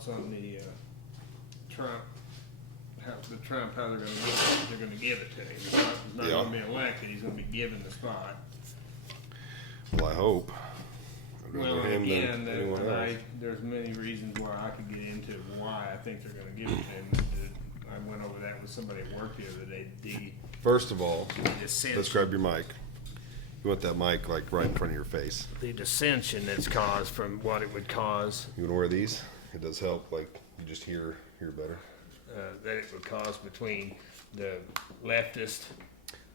thoughts on the Trump? How they're going to give it to him? He's not going to be elected. He's going to be given the spot. Well, I hope. Well, again, there's many reasons why I could get into why I think they're going to give it to him. I went over that with somebody at work the other day. First of all, let's grab your mic. You want that mic like right in front of your face. The dissension that's caused from what it would cause. You want to wear these? It does help. Like you just hear better. That it would cause between the leftist.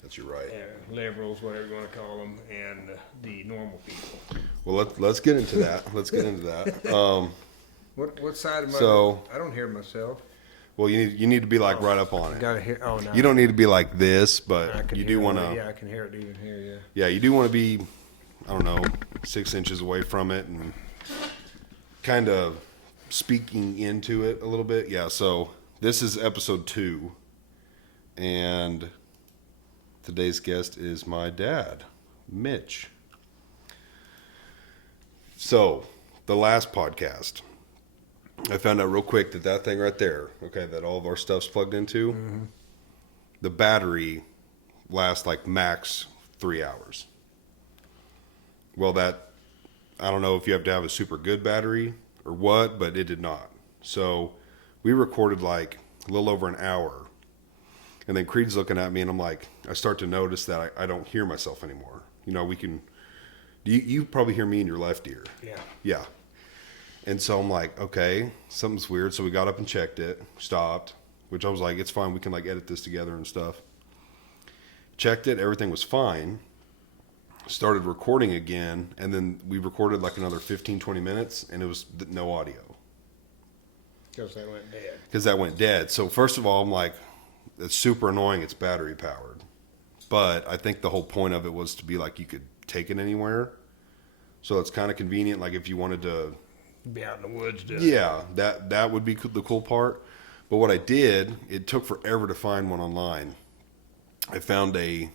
That's your right. Liberals, whatever you want to call them, and the normal people. Well, let's get into that. What side of my? So I don't hear myself. Well, you need to be like right up on it. Gotta hear. Oh no. You don't need to be like this, but you do want to. Yeah, I can hear it even here. Yeah. Yeah, you do want to be, I don't know, 6 inches away from it and kind of speaking into it a little bit. Yeah. So this is episode 2, and today's guest is my dad, Mitch. So the last podcast, I found out real quick that thing right there, okay, that all of our stuff's plugged into, the battery lasts like max 3 hours. Well, I don't know if you have to have a super good battery or what, but it did not. So we recorded like a little over an hour. And then Creed's looking at me and I'm like, I start to notice that I don't hear myself anymore. You know, you probably hear me in your left ear. Yeah. Yeah. And so I'm like, okay, something's weird. So we got up and checked it, stopped, which I was like, it's fine. We can like edit this together and stuff. Checked it. Everything was fine. Started recording again. And then we recorded like another 15, 20 minutes and it was no audio. Because that went dead. So first of all, I'm like, it's super annoying. It's battery powered. But I think the whole point of it was to be like, you could take it anywhere. So it's kind of convenient. Like if you wanted to be out in the woods doing that would be the cool part. But what I did, it took forever to find one online. I found a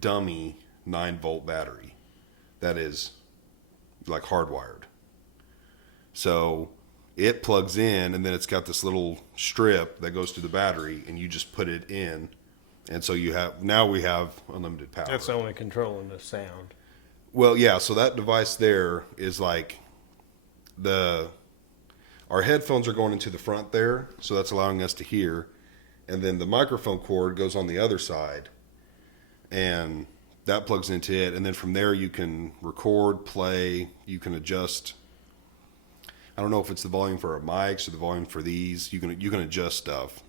dummy 9-volt battery that is like hardwired. So it plugs in and then it's got this little strip that goes to the battery and you just put it in. And so we have unlimited power. That's only controlling the sound. Well, yeah, so that device there is like our headphones are going into the front there, so that's allowing us to hear. And then the microphone cord goes on the other side, and that plugs into it. And then from there, you can record, play, you can adjust. I don't know if it's the volume for our mics or the volume for these. You can adjust stuff.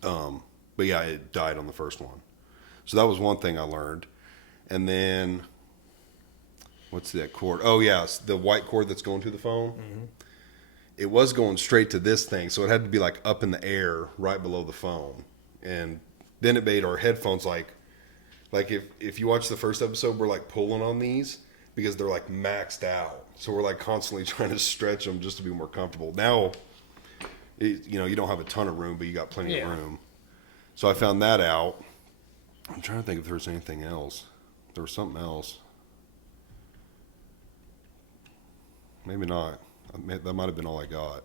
But yeah, it died on the first one. So that was one thing I learned. And then what's that cord? Oh, yeah, it's the white cord that's going to the phone. Mm-hmm. It was going straight to this thing, so it had to be like up in the air right below the phone. And then it made our headphones like if you watch the first episode, we're like pulling on these because they're like maxed out. So we're like constantly trying to stretch them just to be more comfortable. Now, you don't have a ton of room, but you got plenty of room. So I found that out. I'm trying to think if there was anything else. There was something else. Maybe not. That might have been all I got.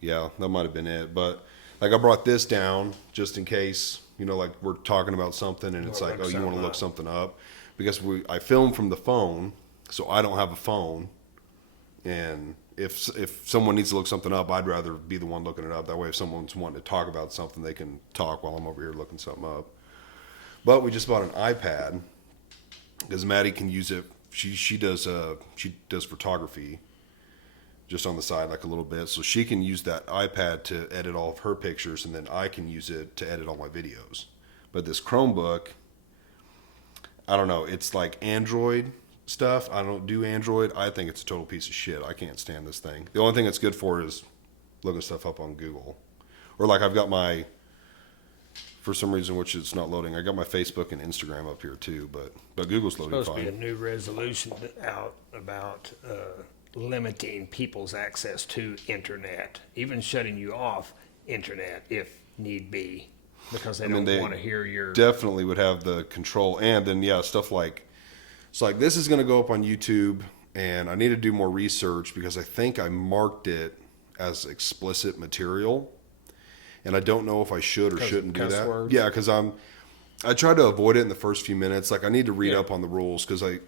Yeah, that might have been it. But like I brought this down just in case, like we're talking about something and it's like, oh, you want to look something up? Because I film from the phone, so I don't have a phone. And if someone needs to look something up, I'd rather be the one looking it up. That way if someone's wanting to talk about something, they can talk while I'm over here looking something up. But we just bought an iPad because Maddie can use it. She does photography just on the side like a little bit, so she can use that iPad to edit all of her pictures, and then I can use it to edit all my videos. But this Chromebook, I don't know, it's like Android stuff. I don't do Android. I think it's a total piece of shit. I can't stand this thing. The only thing it's good for is looking stuff up on Google, or like I've got for some reason, which it's not loading, I got my Facebook and Instagram up here too, but Google's loading fine. Supposed to be a new resolution out about limiting people's access to internet, even shutting you off internet if need be, because they don't want to hear your... Definitely would have the control, and then stuff like, it's like this is going to go up on YouTube, and I need to do more research because I think I marked it as explicit material, and I don't know if I should or shouldn't do that. Words. Yeah, because I try to avoid it in the first few minutes. Like I need to read up on the rules because I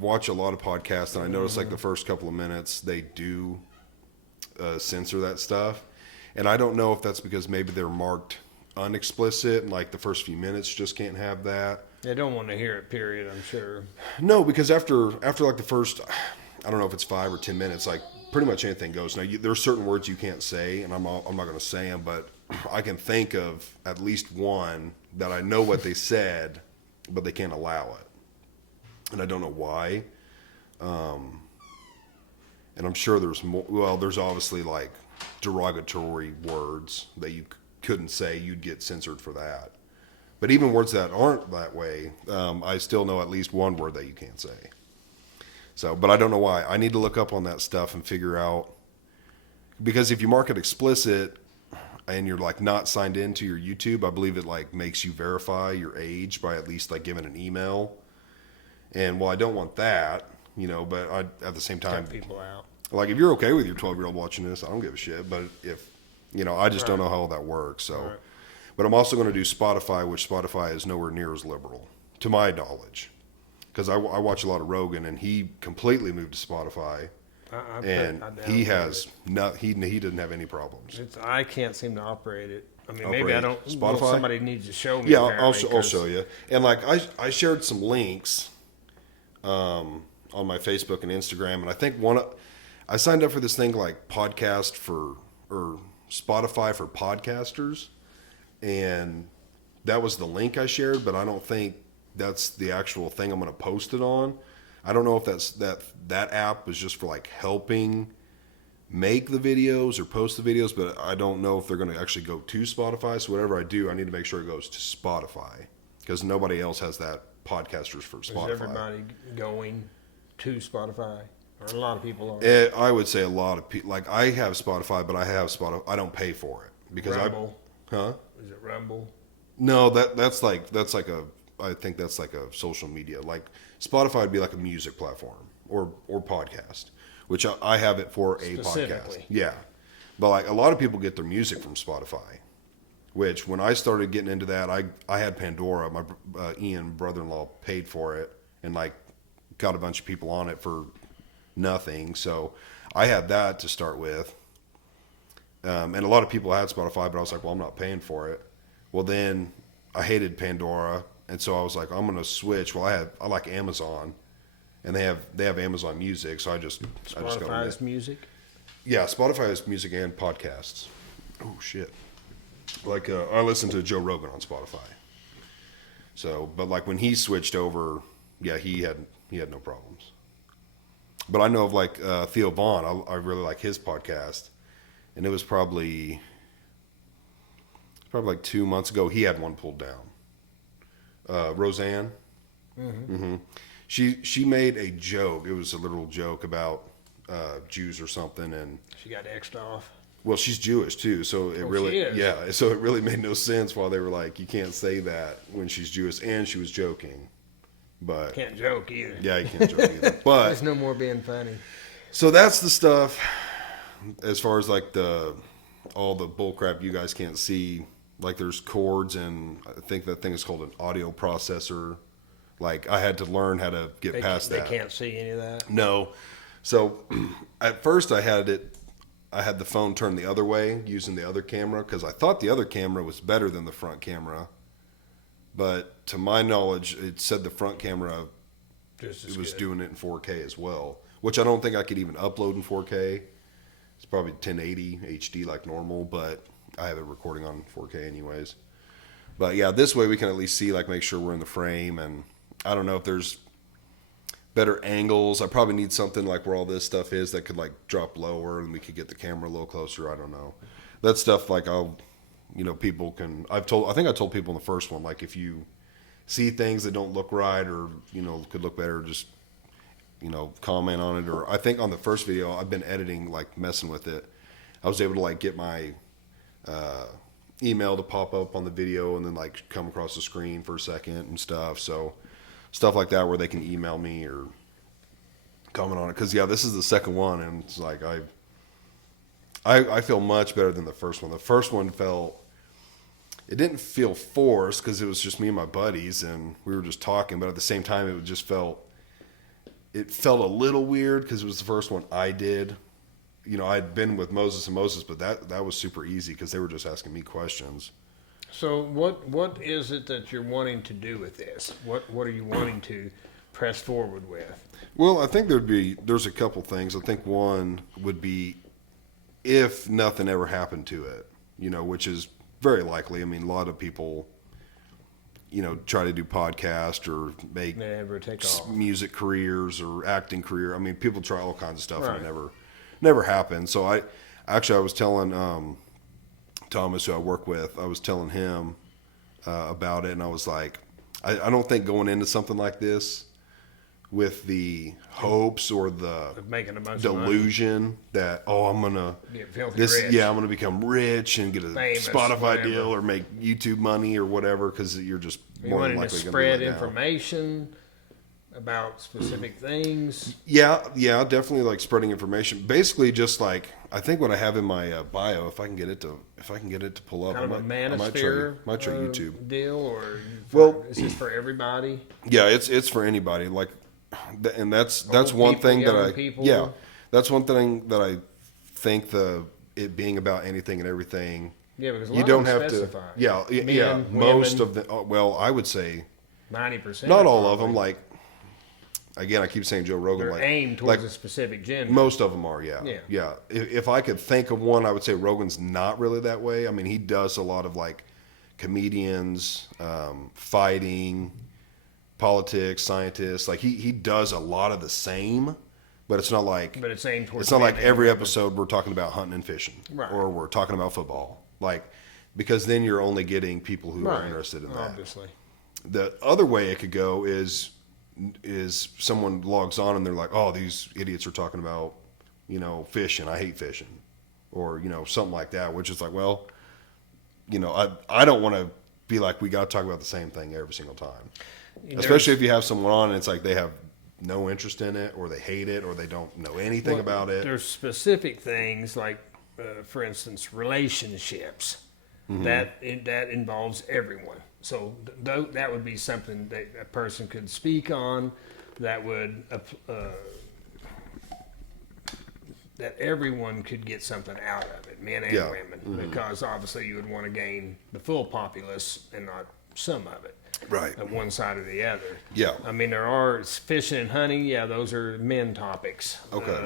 watch a lot of podcasts and I notice like the first couple of minutes they do censor that stuff, and I don't know if that's because maybe they're marked unexplicit and like the first few minutes just can't have that. They don't want to hear it, period, I'm sure. No, because after like the first, I don't know if it's 5 or 10 minutes, like pretty much anything goes. Now there are certain words you can't say, and I'm not going to say them, but I can think of at least one that I know what they said, but they can't allow it, and I don't know why. And I'm sure there's more. Well, there's obviously like derogatory words that you couldn't say, you'd get censored for that. But even words that aren't that way, I still know at least one word that you can't say. So, but I don't know why. I need to look up on that stuff and figure out, because if you mark it explicit and you're like not signed into your YouTube, I believe it like makes you verify your age by at least like giving an email. And well, I don't want that, but I at the same time, Cut people out. Like if you're okay with your 12-year-old watching this, I don't give a shit. But if I just don't know how that works. So, but I'm also going to do Spotify, which Spotify is nowhere near as liberal, to my knowledge, because I watch a lot of Rogan, and he completely moved to Spotify, and he has he doesn't have any problems. I can't seem to operate it. I mean, maybe I don't. Spotify. Well, somebody needs to show me. Yeah, I'll show you. And like I shared some links on my Facebook and Instagram, and I think I signed up for this thing like or Spotify for podcasters, and that was the link I shared, but I don't think that's the actual thing I'm going to post it on. I don't know if that app was just for like helping make the videos or post the videos, but I don't know if they're going to actually go to Spotify. So whatever I do, I need to make sure it goes to Spotify, because nobody else has that podcasters for Spotify. Is everybody going to Spotify? Or a lot of people are. I would say a lot of people. Like I have Spotify, but I don't pay for it because Rumble. Huh? Is it Rumble? No, that's like I think that's like a social media. Like Spotify would be like a music platform or podcast, which I have it for a podcast. Yeah, but like a lot of people get their music from Spotify. Which when I started getting into that, I had Pandora. My Ian brother-in-law paid for it and like got a bunch of people on it for nothing. So I had that to start with. And a lot of people had Spotify, but I was like, well, I'm not paying for it. Well, then I hated Pandora. And so I was like, I'm going to switch. Well, I like Amazon, and they have Amazon Music. So I just Spotify's music. Yeah. Spotify has music and podcasts. Oh shit. Like, I listen to Joe Rogan on Spotify. So, but like when he switched over, yeah, he had no problems. But I know of like Theo Vaughn. I really like his podcast, and it was probably like 2 months ago. He had one pulled down. Roseanne. Mm-hmm. Mm-hmm. She made a joke. It was a literal joke about Jews or something, and she got X'd off. Well, she's Jewish too, so it so it really made no sense why they were like, you can't say that when she's Jewish, and she was joking. But can't joke either. Yeah, you can't joke either. But there's no more being funny. So that's the stuff. As far as like all the bullcrap you guys can't see, like there's chords, and I think that thing is called an audio processor. Like I had to learn how to get past that. They can't see any of that. No. So at first I had the phone turned the other way using the other camera because I thought the other camera was better than the front camera. But to my knowledge, it said the front camera was doing it in 4K as well, which I don't think I could even upload in 4K. It's probably 1080 HD like normal, but I have it recording on 4K anyways. But yeah, this way we can at least see, like, make sure we're in the frame, and I don't know if there's better angles. I probably need something like where all this stuff is that could like drop lower and we could get the camera a little closer. I don't know. That stuff, like people can, I think I told people in the first one, like if you see things that don't look right or, could look better, just, comment on it. Or I think on the first video, I've been editing, like messing with it. I was able to like get my email to pop up on the video and then like come across the screen for a second and stuff. So stuff like that where they can email me or comment on it because this is the second one, and it's like I feel much better than the first one. The first one it didn't feel forced because it was just me and my buddies and we were just talking, but at the same time it felt a little weird because it was the first one I did. I'd been with Moses and Moses, but that was super easy because they were just asking me questions. So what is it that you're wanting to do with this? What are you wanting to press forward with? Well, I think there's a couple things. I think one would be if nothing ever happened to it, which is very likely. I mean, a lot of people, try to do podcasts or make music careers or acting career. I mean, people try all kinds of stuff and it never happened. So I was telling Thomas, who I work with, I was telling him about it, and I was like, I don't think going into something like this with the hopes or the delusion that I'm gonna I'm gonna become rich and get a Spotify deal or make YouTube money or whatever, because you're just more than likely to spread information about specific things. Yeah, definitely like spreading information. Basically, just like I think what I have in my bio, if I can get it to pull up, kind of a manosphere might try YouTube deal, or is this for everybody? Yeah, it's for anybody. Like, and that's one thing that that's one thing that I think it being about anything and everything. Yeah, because you don't have specify. to. Most of the I would say 90%. Not all of them. Like, again, I keep saying Joe Rogan. They're aimed towards a specific gender. Most of them are, yeah. If I could think of one, I would say Rogan's not really that way. I mean, he does a lot of like comedians, fighting, politics, scientists. Like he does a lot of the same, but it's not like. But it's aimed towards. It's not like every episode we're talking about hunting and fishing, or we're talking about football. Like, because then you're only getting people who are interested in that. Obviously. The other way it could go is someone logs on and they're like, oh, these idiots are talking about, fishing. I hate fishing. Or, something like that, which is like, well, I don't want to be like, we got to talk about the same thing every single time. Especially if you have someone on and it's like they have no interest in it, or they hate it, or they don't know anything about it. There's specific things like, for instance, relationships. Mm-hmm. That involves everyone. So that would be something that a person could speak on, that would that everyone could get something out of it, men and women, because obviously you would want to gain the full populace and not some of it. Right. On one side or the other. Yeah. I mean, there are fishing and hunting. Yeah, those are men topics. Okay.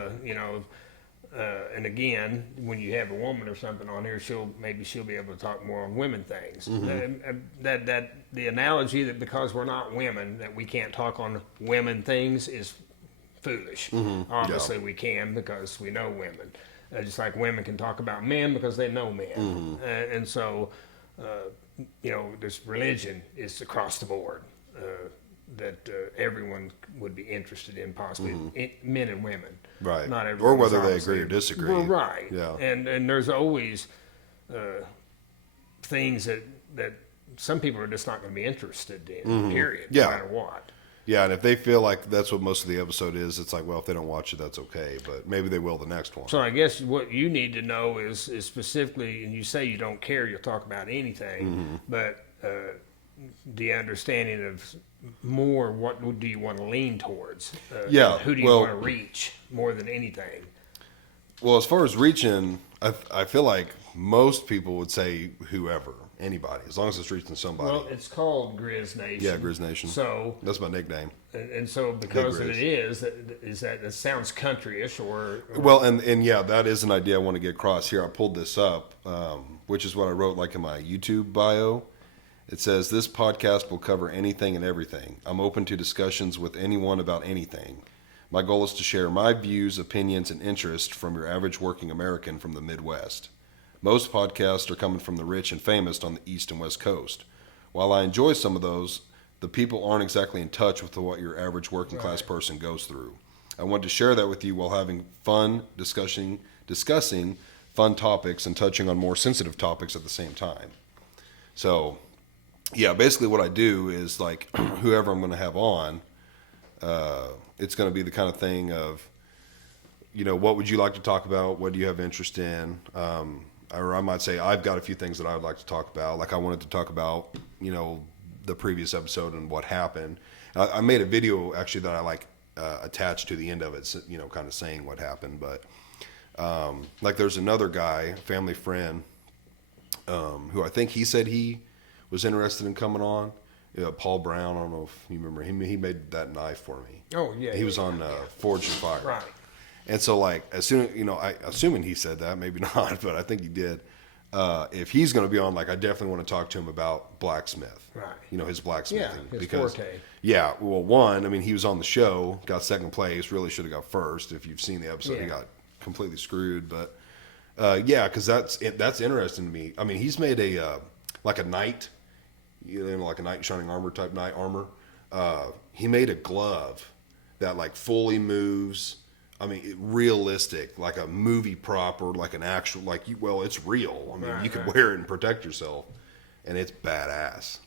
And again, when you have a woman or something on here, she'll be able to talk more on women things. Mm-hmm. That the analogy that because we're not women that we can't talk on women things is foolish. Mm-hmm. Obviously, we can because we know women. Just like women can talk about men because they know men. Mm-hmm. And so, this religion is across the board. That everyone would be interested in, possibly men and women, right? Not or whether they agree or disagree. Well, right. Yeah. And there's always things that some people are just not going to be interested in. Mm-hmm. Period. Yeah. No matter what. Yeah, and if they feel like that's what most of the episode is, it's like, well, if they don't watch it, that's okay, but maybe they will the next one. So I guess what you need to know is specifically, and you say you don't care, you'll talk about anything, but the understanding of more, what do you want to lean towards? Who do you want to reach more than anything? Well, as far as reaching, I feel like most people would say whoever, anybody, as long as it's reaching somebody. Well, it's called Grizz Nation. Yeah, Grizz Nation. So that's my nickname. And so because it is that sounds countryish or well, and yeah, that is an idea I want to get across here. I pulled this up, which is what I wrote like in my YouTube bio. It says, this podcast will cover anything and everything. I'm open to discussions with anyone about anything. My goal is to share my views, opinions, and interests from your average working American from the Midwest. Most podcasts are coming from the rich and famous on the East and West Coast. While I enjoy some of those, the people aren't exactly in touch with what your average working class person goes through. I want to share that with you while having fun discussing fun topics and touching on more sensitive topics at the same time. So, yeah, basically what I do is like whoever I'm going to have on, It's going to be the kind of thing of, what would you like to talk about? What do you have interest in? Or I might say, I've got a few things that I would like to talk about. Like I wanted to talk about, the previous episode and what happened. I made a video actually that I attached to the end of it, so, kind of saying what happened. But like there's another guy, family friend, who I think he said he was interested in coming on. Paul Brown, I don't know if you remember him. He made that knife for me. Oh yeah. He was on Forged in Fire. Right. And so like as soon assuming he said that, maybe not, but I think he did. If he's going to be on, like I definitely want to talk to him about blacksmith. Right. His blacksmithing. Yeah, his because, forte. Yeah. Well, one, I mean, he was on the show, got second place. Really should have got first. If you've seen the episode, he got completely screwed. But because that's interesting to me. I mean, he's made a like a knight, like a knight in shining armor type knight armor. He made a glove that like fully moves. I mean, realistic, like a movie prop or like an actual, it's real. I mean, you could wear it and protect yourself, and it's badass.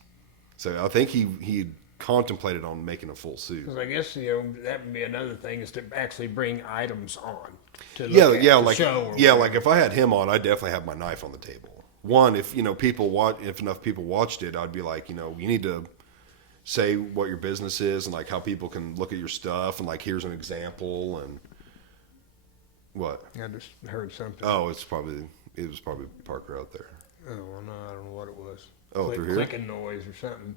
So I think he contemplated on making a full suit. Because I guess that would be another thing is to actually bring items on. To Yeah, look at yeah, the like show or yeah, whatever. like if I had him on, I'd definitely have my knife on the table. One, if if enough people watched it, I'd be like, you need to say what your business is and like how people can look at your stuff and like here's an example and. What? I just heard something. Oh, it was probably Parker out there. Oh, well, no, I don't know what it was. Through here? Clicking noise or something.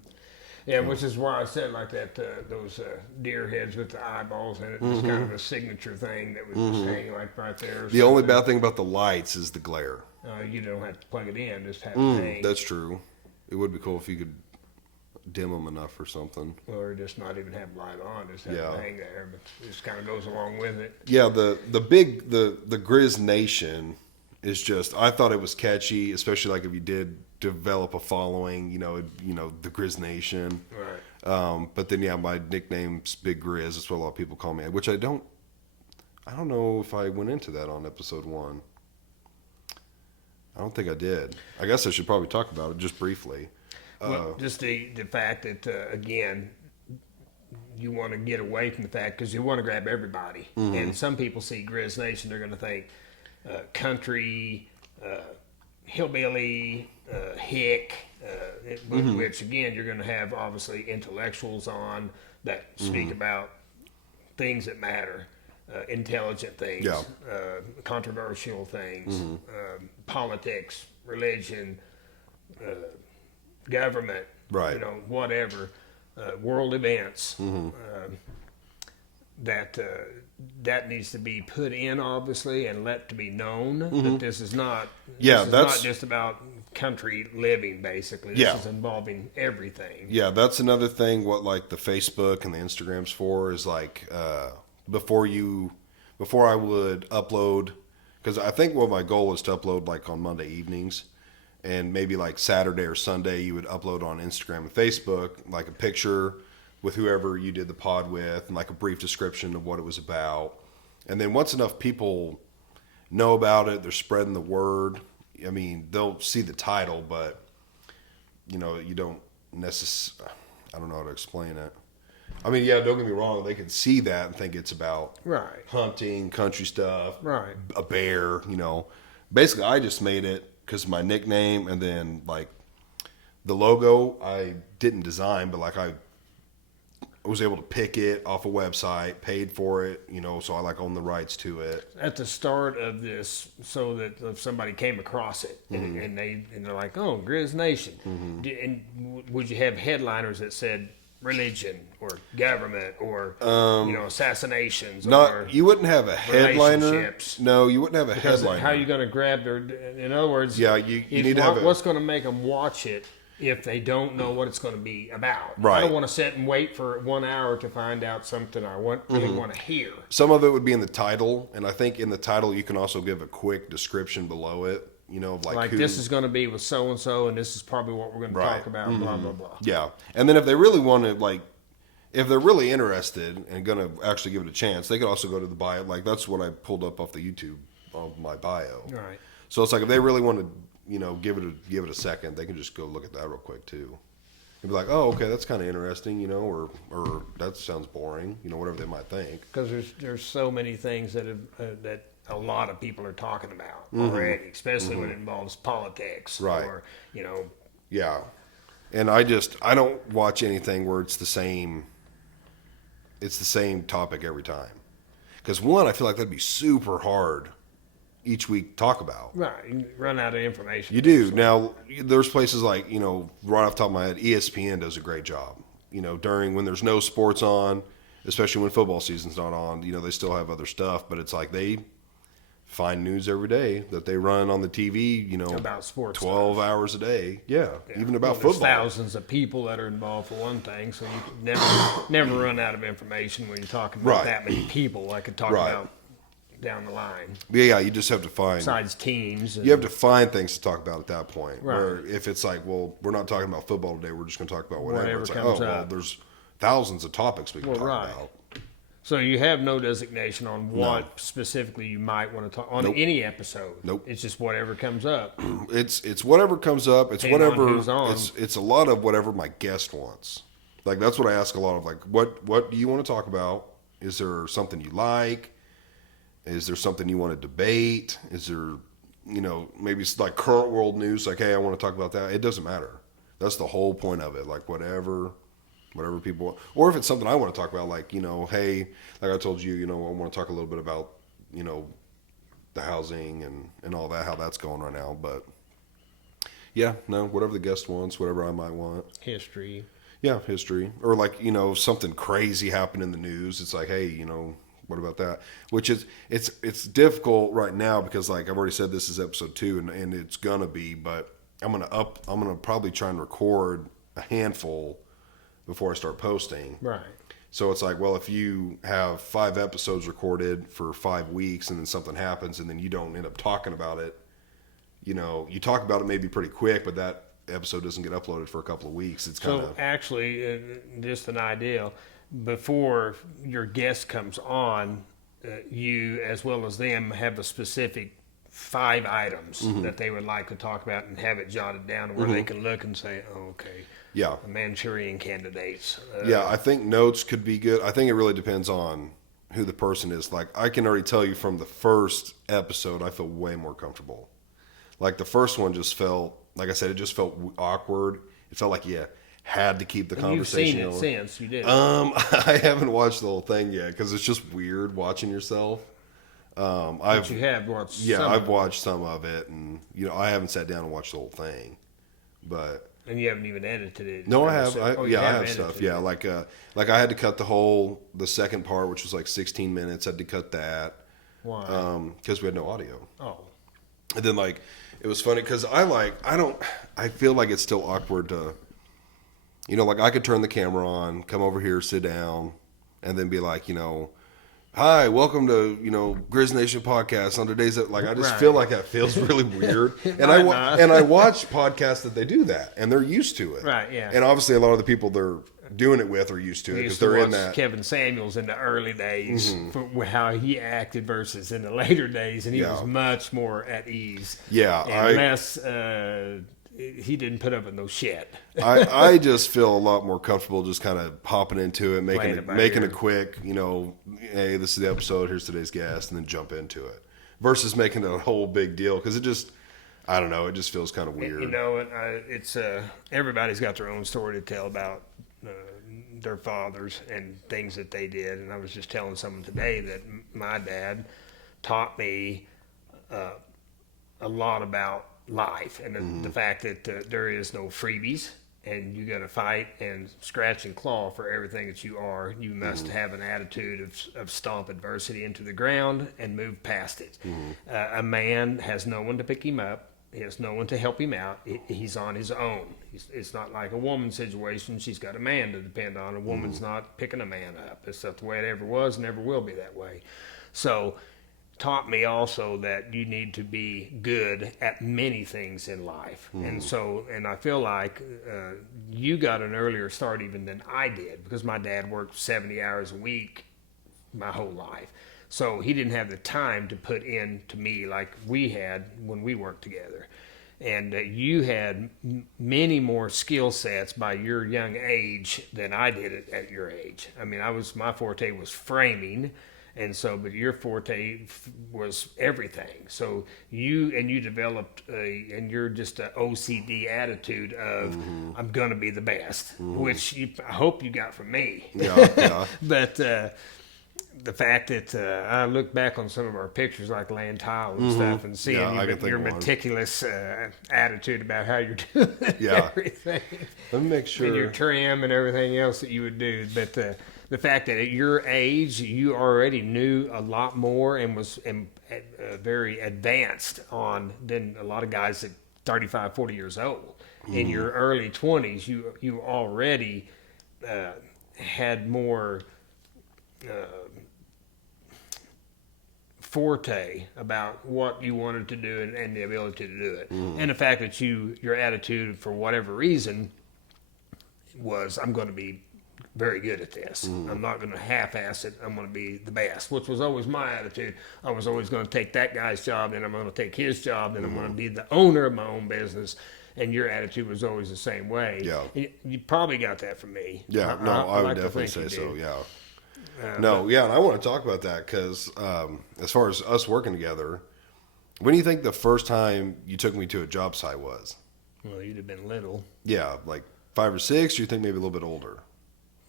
Yeah, which is why I said like that. Those deer heads with the eyeballs in it was kind of a signature thing that was just hanging like right there. The only bad thing about the lights is the glare. You don't have to plug it in; just have it hang. That's true. It would be cool if you could dim them enough or something. Or just not even have light on; just have it hang there. But it just kind of goes along with it. Yeah, the Grizz Nation is just. I thought it was catchy, especially like if you did develop a following. The Grizz Nation. Right. But then my nickname's Big Grizz. That's what a lot of people call me. Which I don't know if I went into that on episode 1. I don't think I did. I guess I should probably talk about it just briefly. Well, just the fact that again, you want to get away from the fact because you want to grab everybody, and some people see Grizz Nation, they're going to think country, hillbilly, hick, which again you're going to have obviously intellectuals on that speak about things that matter. Intelligent things, controversial things, politics, religion, government, right? Whatever, world events. That needs to be put in obviously and let to be known that this is not. This is not just about country living. Basically, this is involving everything. Yeah, that's another thing. What like the Facebook and the Instagrams for is like. Before I would upload, because I think what my goal is to upload like on Monday evenings, and maybe like Saturday or Sunday you would upload on Instagram and Facebook like a picture with whoever you did the pod with and like a brief description of what it was about, and then once enough people know about it, they're spreading the word. I mean, they'll see the title, but you don't necessarily. I don't know how to explain it. I mean, don't get me wrong. They can see that and think it's about hunting, country stuff, a bear, Basically, I just made it because my nickname and then, like, the logo I didn't design, but, like, I was able to pick it off a website, paid for it, so I, like, own the rights to it. At the start of this, so that if somebody came across it and they're like, oh, Grizz Nation. And would you have headliners that said religion or government or assassinations? You wouldn't have a headliner. No, you wouldn't have a headliner. How are you going to grab their? In other words, you need to have what's going to make them watch it if they don't know what it's going to be about? Right. I don't want to sit and wait for 1 hour to find out something I really want to hear. Some of it would be in the title, and I think in the title you can also give a quick description below it. Like who, this is going to be with so and so, and this is probably what we're going to talk about. Blah blah blah. Yeah, and then if they really want to, if they're really interested and going to actually give it a chance, they could also go to the bio. Like that's what I pulled up off the YouTube of my bio. Right. So it's like if they really want to, give it a second, they can just go look at that real quick too. and be like, oh, okay, that's kind of interesting, you know, or that sounds boring, you know, whatever they might think. Because there's so many things that that a lot of people are talking about already, especially when it involves politics, Right. or, you know. Yeah. And I don't watch anything where it's the same topic every time. Because one, I feel like that'd be super hard each week to talk about. Right, you run out of information. You do. Now, there's places like, you know, right off the top of my head, ESPN does a great job. You know, when there's no sports on, especially when football season's not on, you know, they still have other stuff, but it's like they find news every day that they run on the TV, you know, about sports 12 stuff. hours a day. Yeah, even about There's football. thousands of people that are involved for one thing, so you could never run out of information when you're talking about Right. that many people. I could talk Right. about down the line. Yeah, you just have to find. Besides teams. You have to find things to talk about at that point. Right. Where if it's like, well, we're not talking about football today, we're just going to talk about whatever. It's like, comes oh, well, up. there's thousands of topics we can talk right. about. So you have no designation on what No. specifically you might want to talk on Nope. any episode. Nope. It's just whatever comes up. It's whatever comes up. It's Depending on whatever. who's on. It's a lot of whatever my guest wants. Like that's what I ask a lot of. Like, what do you want to talk about? Is there something you like? Is there something you want to debate? Is there, you know, maybe it's like current world news? Like, hey, I want to talk about that. It doesn't matter. That's the whole point of it. Like whatever people want. Or if it's something I want to talk about, like, you know, hey, like I told you, you know, I want to talk a little bit about, you know, the housing and all that, how that's going right now. But yeah, no, whatever the guest wants, whatever I might want. History. Yeah, history. Or like, you know, something crazy happened in the news. It's like, hey, you know, what about that? Which is, it's difficult right now because like I've already said this is episode 2 and it's gonna be, but I'm gonna probably try and record a handful before I start posting. Right. So it's like, well, if you have 5 episodes recorded for 5 weeks and then something happens and then you don't end up talking about it, you know, you talk about it maybe pretty quick, but that episode doesn't get uploaded for a couple of weeks. It's kind So of actually, just an idea, before your guest comes on, you as well as them have a specific 5 items that they would like to talk about and have it jotted down where they can look and say, oh, okay, yeah. Manchurian candidates. Yeah, I think notes could be good. I think it really depends on who the person is. Like, I can already tell you from the first episode, I feel way more comfortable. Like, the first one just felt, like I said, it just felt awkward. It felt like you had to keep the conversation You've seen going. it since, you did. I haven't watched the whole thing yet because it's just weird watching yourself. But you have watched Yeah, some I've of it. watched some of it, and you know, I haven't sat down and watched the whole thing, but. And you haven't even edited it. No, I have. So- I you have edited stuff. it. Yeah, like I had to cut the second part, which was like 16 minutes. I had to cut that Why? because we had no audio. Oh. And then like it was funny because I feel like it's still awkward to, you know, like I could turn the camera on, come over here, sit down, and then be like, you know, hi, welcome to, you know, Grizz Nation podcast on today's, like, I just Right. feel like that feels really weird. And Might not. I watch podcasts that they do that and they're used to it. Right, yeah. And obviously a lot of the people they're doing it with are used to it We because used to they're watch in that. Kevin Samuels in the early days for how he acted versus in the later days, and he Yeah. was much more at ease. Yeah, and less. He didn't put up with no shit. I just feel a lot more comfortable just kind of hopping into it, Playing making it by making ear. it quick, you know, hey, this is the episode, here's today's guest, and then jump into it. Versus making it a whole big deal because it just, I don't know, it just feels kind of weird. You know, and it's everybody's got their own story to tell about their fathers and things that they did. And I was just telling someone today that my dad taught me a lot about life and the fact that there is no freebies and you got to fight and scratch and claw for everything that you are. You must have an attitude of stomp adversity into the ground and move past it. A man has no one to pick him up. He has no one to help him out. He's on his own. It's not like a woman's situation. She's got a man to depend on. A woman's not picking a man up. It's not the way it ever was, never will be that way. So taught me also that you need to be good at many things in life. And I feel like you got an earlier start even than I did because my dad worked 70 hours a week my whole life. So he didn't have the time to put in to me like we had when we worked together. and you had many more skill sets by your young age than I did at your age. I mean, my forte was framing, and so, but your forte was everything. So you developed and you're just an OCD attitude of I'm gonna be the best, which I hope you got from me. Yeah. But the fact that I look back on some of our pictures, like laying tile and stuff, and seeing your meticulous attitude about how you're doing everything. Let me make sure. And your trim and everything else that you would do. But the fact that at your age, you already knew a lot more and was very advanced than a lot of guys at 35, 40 years old. In your early 20s, you already had more forte about what you wanted to do and the ability to do it. And the fact that your attitude, for whatever reason, was I'm going to be very good at this. I'm not going to half-ass it. I'm going to be the best, which was always my attitude. I was always going to take that guy's job, then I'm going to take his job, then I'm going to be the owner of my own business. And your attitude was always the same way. Yeah. You probably got that from me. Yeah, I would definitely say so, yeah. And I want to talk about that because as far as us working together, when do you think the first time you took me to a job site was? Well, you'd have been little. Yeah, like 5 or 6, or you think maybe a little bit older?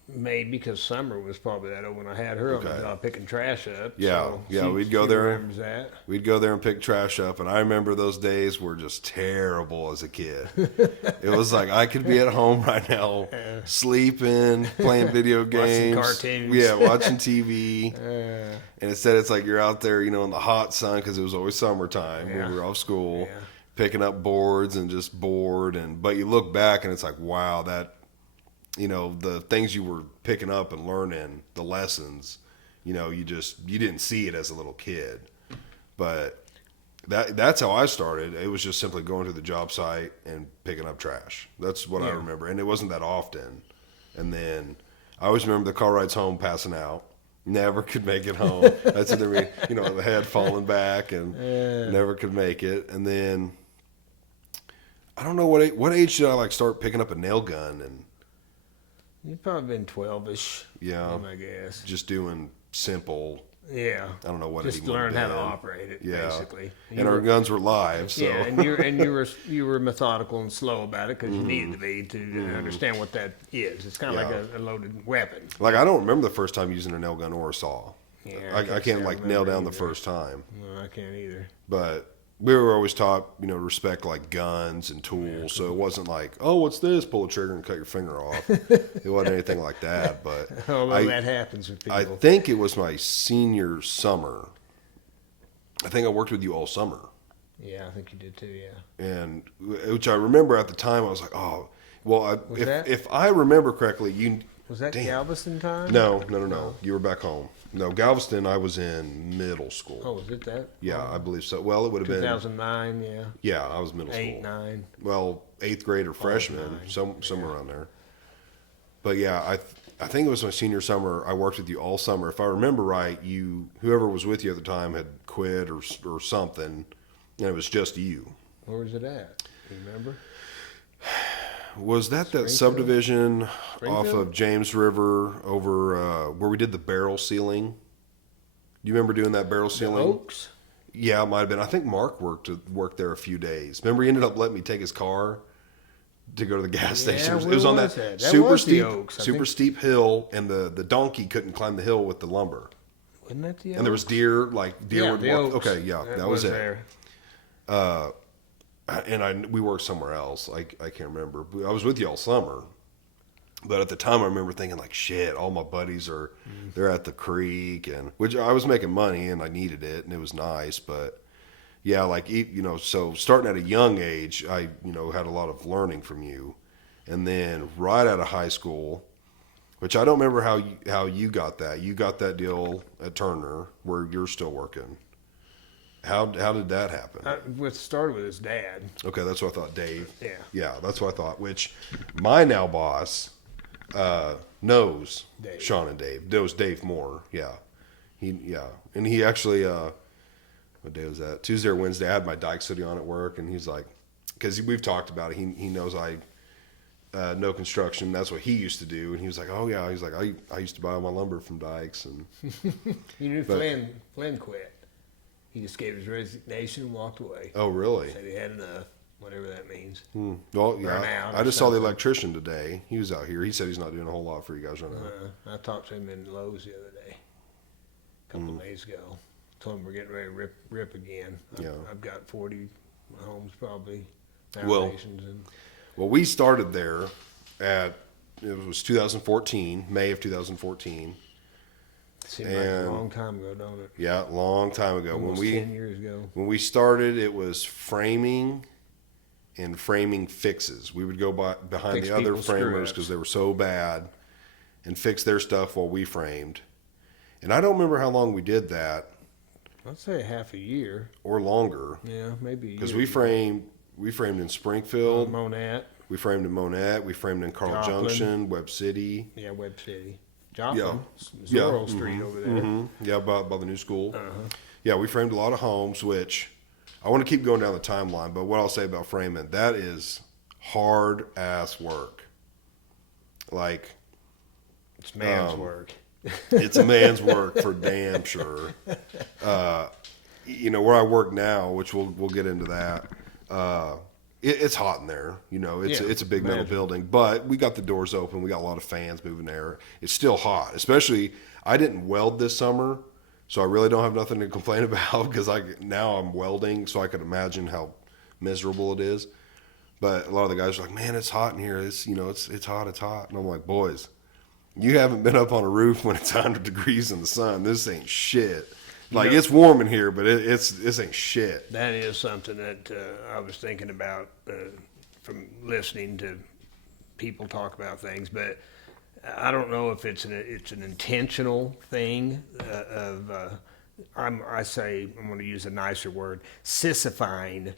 Maybe because Summer was probably that old when I had her on the job picking trash up. Yeah, so we'd go there. Remembers that. We'd go there and pick trash up, and I remember those days were just terrible as a kid. It was like I could be at home right now, sleeping, playing video games, watching cartoons, watching TV, and instead it's like you're out there, in the hot sun because it was always summertime when we were off school, picking up boards and just bored. But you look back and it's like, wow, that. The things you were picking up and learning, the lessons, you didn't see it as a little kid. But that's how I started. It was just simply going to the job site and picking up trash. That's what I remember. And it wasn't that often. And then I always remember the car rides home passing out. Never could make it home. That's what the head falling back and never could make it. And then I don't know what age did I start picking up a nail gun and You've probably been 12-ish. Yeah. I guess. Just doing simple. Yeah. I don't know what just learn how to operate it, basically. And our guns were live, so. Yeah, and you were methodical and slow about it because you needed to be to understand what that is. It's kind of like a loaded weapon. Like, I don't remember the first time using a nail gun or a saw. Yeah, I can't nail down the first time. No, I can't either. But we were always taught, respect guns and tools. So it wasn't like, oh, what's this? Pull a trigger and cut your finger off. It wasn't anything like that. But that happens with people. I think it was my senior summer. I think I worked with you all summer. Yeah, I think you did too. Yeah. And which I remember at the time, I was like, oh, well, if I remember correctly, was that Galveston time? No. You were back home. No, Galveston, I was in middle school. Oh, was it that? Yeah, I believe so. Well, it would have been 2009. Yeah. Yeah, I was middle school. 8, 9. Well, 8th grade or freshman, somewhere around there. But yeah, I think it was my senior summer. I worked with you all summer. If I remember right, whoever was with you at the time had quit or something, and it was just you. Where was it at? Do you remember? Was that subdivision off of James River over where we did the barrel sealing? Do you remember doing that barrel sealing? The Oaks? Yeah, it might have been. I think Mark worked there a few days. Remember, he ended up letting me take his car to go to the gas station. It was on that super steep hill, and the donkey couldn't climb the hill with the lumber. Wasn't that the Oaks? And there was deer would walk. Oaks. Okay, yeah, that was it. There. And we worked somewhere else. I can't remember. I was with you all summer, but at the time I remember thinking shit. All my buddies they're at the creek, and which I was making money and I needed it and it was nice. But yeah, so starting at a young age, I had a lot of learning from you, and then right out of high school, which I don't remember how you got that. You got that deal at Turner where you're still working. How did that happen? It started with his dad. Okay, that's what I thought, Dave. Yeah. Yeah, that's what I thought, which my now boss knows Dave. Sean and Dave. Knows Dave Moore, yeah. And he actually, what day was that? Tuesday or Wednesday, I had my Dykes hoodie on at work, and he's like, because we've talked about it. He knows I know construction. That's what he used to do. And he was like, oh, yeah. He's like, I used to buy all my lumber from Dykes. And You knew Flynn quit. He just gave his resignation and walked away. Oh, really? Said he had enough, whatever that means. Well, yeah. I just saw the electrician today. He was out here. He said he's not doing a whole lot for you guys right now. I talked to him in Lowe's the other day, a couple of days ago. Told him we're getting ready to rip again. I've got 40 homes probably, foundations. Well, we started there it was 2014, May of 2014. Seemed like a long time ago, don't it? Yeah, long time ago. Almost 10 years ago. When we started, it was framing and framing fixes. We would go behind the other framers because they were so bad and fix their stuff while we framed. And I don't remember how long we did that. I'd say half a year. Or longer. Yeah, maybe a year. Because we framed in Springfield. Monette. We framed in Monette. We framed in Carl Junction, Webb City. Yeah, Webb City. Joplin. Zorro Street over there. Yeah, by the new school. Yeah, we framed a lot of homes, which I want to keep going down the timeline, but what I'll say about framing, that is hard ass work. Like, it's man's work. It's a man's work for damn sure. Where I work now, which we'll get into that. It's hot in there. It's a big metal building, but we got the doors open. We got a lot of fans moving air. It's still hot, especially I didn't weld this summer, so I really don't have nothing to complain about because now I'm welding, so I could imagine how miserable it is. But a lot of the guys are like, man, it's hot in here. It's hot. And I'm like, boys, you haven't been up on a roof when it's 100 degrees in the sun. This ain't shit. Like, it's warm in here, but this ain't shit. That is something that I was thinking about from listening to people talk about things, but I don't know if it's an intentional thing I'm going to use a nicer word, sissifying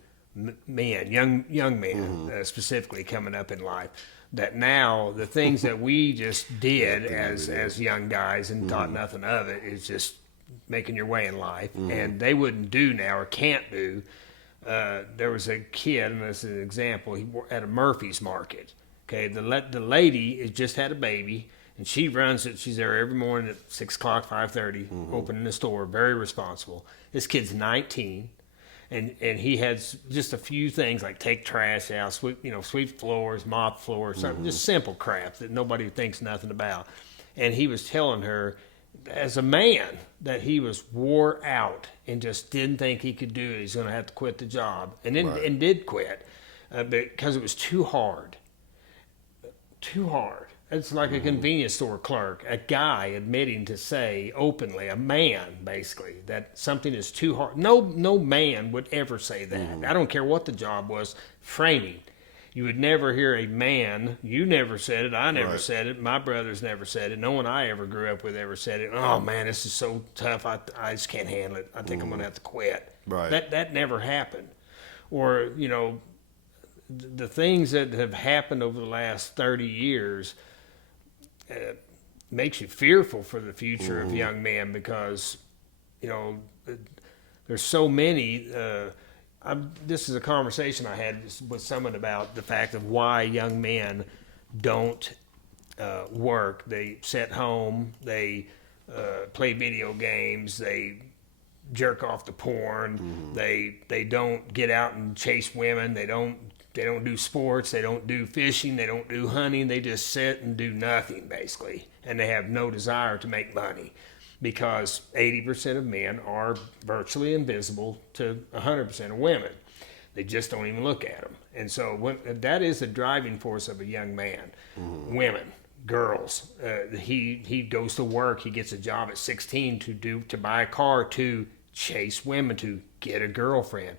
men, young men, specifically coming up in life. That now the things that we just did as young guys and thought nothing of it is just making your way in life, and they wouldn't do now or can't do. There was a kid, and this is an example, he at a Murphy's Market. Okay, the lady has just had a baby, and she runs it. She's there every morning at 6 o'clock, 5:30, opening the store, very responsible. This kid's 19, and he has just a few things like take trash out, sweep floors, mop floors, something, just simple crap that nobody thinks nothing about. And he was telling her, as a man, that he was wore out and just didn't think he could do it. He's going to have to quit the job, and then and did quit because it was too hard. Too hard. It's like a convenience store clerk, a guy admitting to say openly, a man basically, that something is too hard. No man would ever say that. I don't care what the job was. Framing. You would never hear a man, you never said it, I never said it, my brothers never said it, no one I ever grew up with ever said it. Oh man, this is so tough, I just can't handle it. I think I'm going to have to quit. Right. That never happened. Or, the things that have happened over the last 30 years makes you fearful for the future of young men because, there's so many... this is a conversation I had with someone about the fact of why young men don't work. They sit home, they play video games, they jerk off to porn, they don't get out and chase women, they don't do sports, they don't do fishing, they don't do hunting, they just sit and do nothing basically, and they have no desire to make money. Because 80% of men are virtually invisible to 100% of women. They just don't even look at them. And so that is the driving force of a young man. Women, girls. He goes to work. He gets a job at 16 to buy a car, to chase women, to get a girlfriend.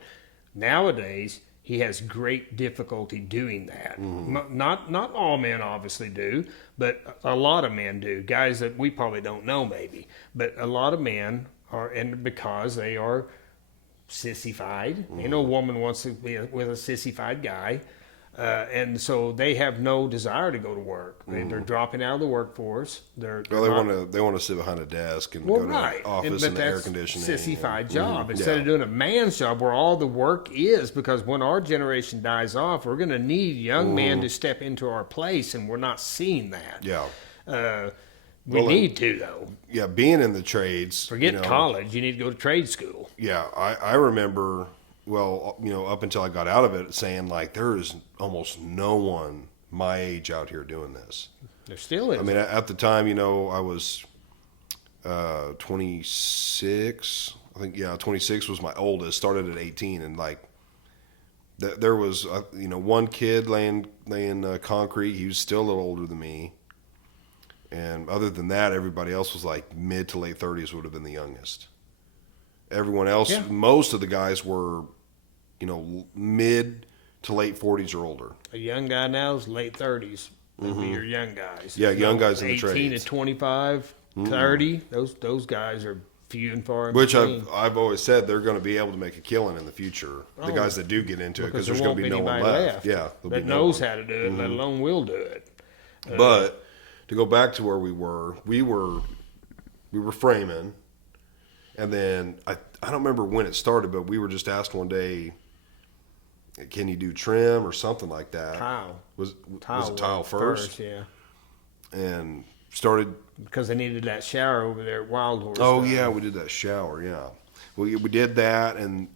Nowadays, he has great difficulty doing that. Not all men obviously do, but a lot of men do. Guys that we probably don't know maybe, but a lot of men are, and because they are sissified. Ain't no woman wants to be with a sissified guy. And so they have no desire to go to work. They're dropping out of the workforce. They're they want to sit behind a desk and go to an office and air conditioning. Sissified job instead of doing a man's job where all the work is. Because when our generation dies off, we're going to need young men to step into our place, and we're not seeing that. Yeah. We need to though. Yeah, being in the trades. Forget college. You need to go to trade school. Yeah, I remember. Well, up until I got out of it, saying like there is almost no one my age out here doing this. There still is. I mean, at the time, I was 26. I think 26 was my oldest. Started at 18, and like there was one kid laying concrete. He was still a little older than me, and other than that, everybody else was like mid to late 30s. Would have been the youngest. Everyone else, most of the guys were, mid to late 40s or older. A young guy now is late 30s. Maybe your young guys. Yeah, young guys in the 18 trades. to 25, 30. Those guys are few and far in Which between. I've always said they're going to be able to make a killing in the future. The guys that do get into it, because there's going to be no one left. Yeah, that knows how to do it, let alone will do it. But to go back to where we were framing, and then I don't remember when it started, but we were just asked one day, can you do trim or something like that? Tile. Was it tile first? Yeah. And started because they needed that shower over there at Wild Horse. Oh yeah, we did that shower. Yeah, we did that, and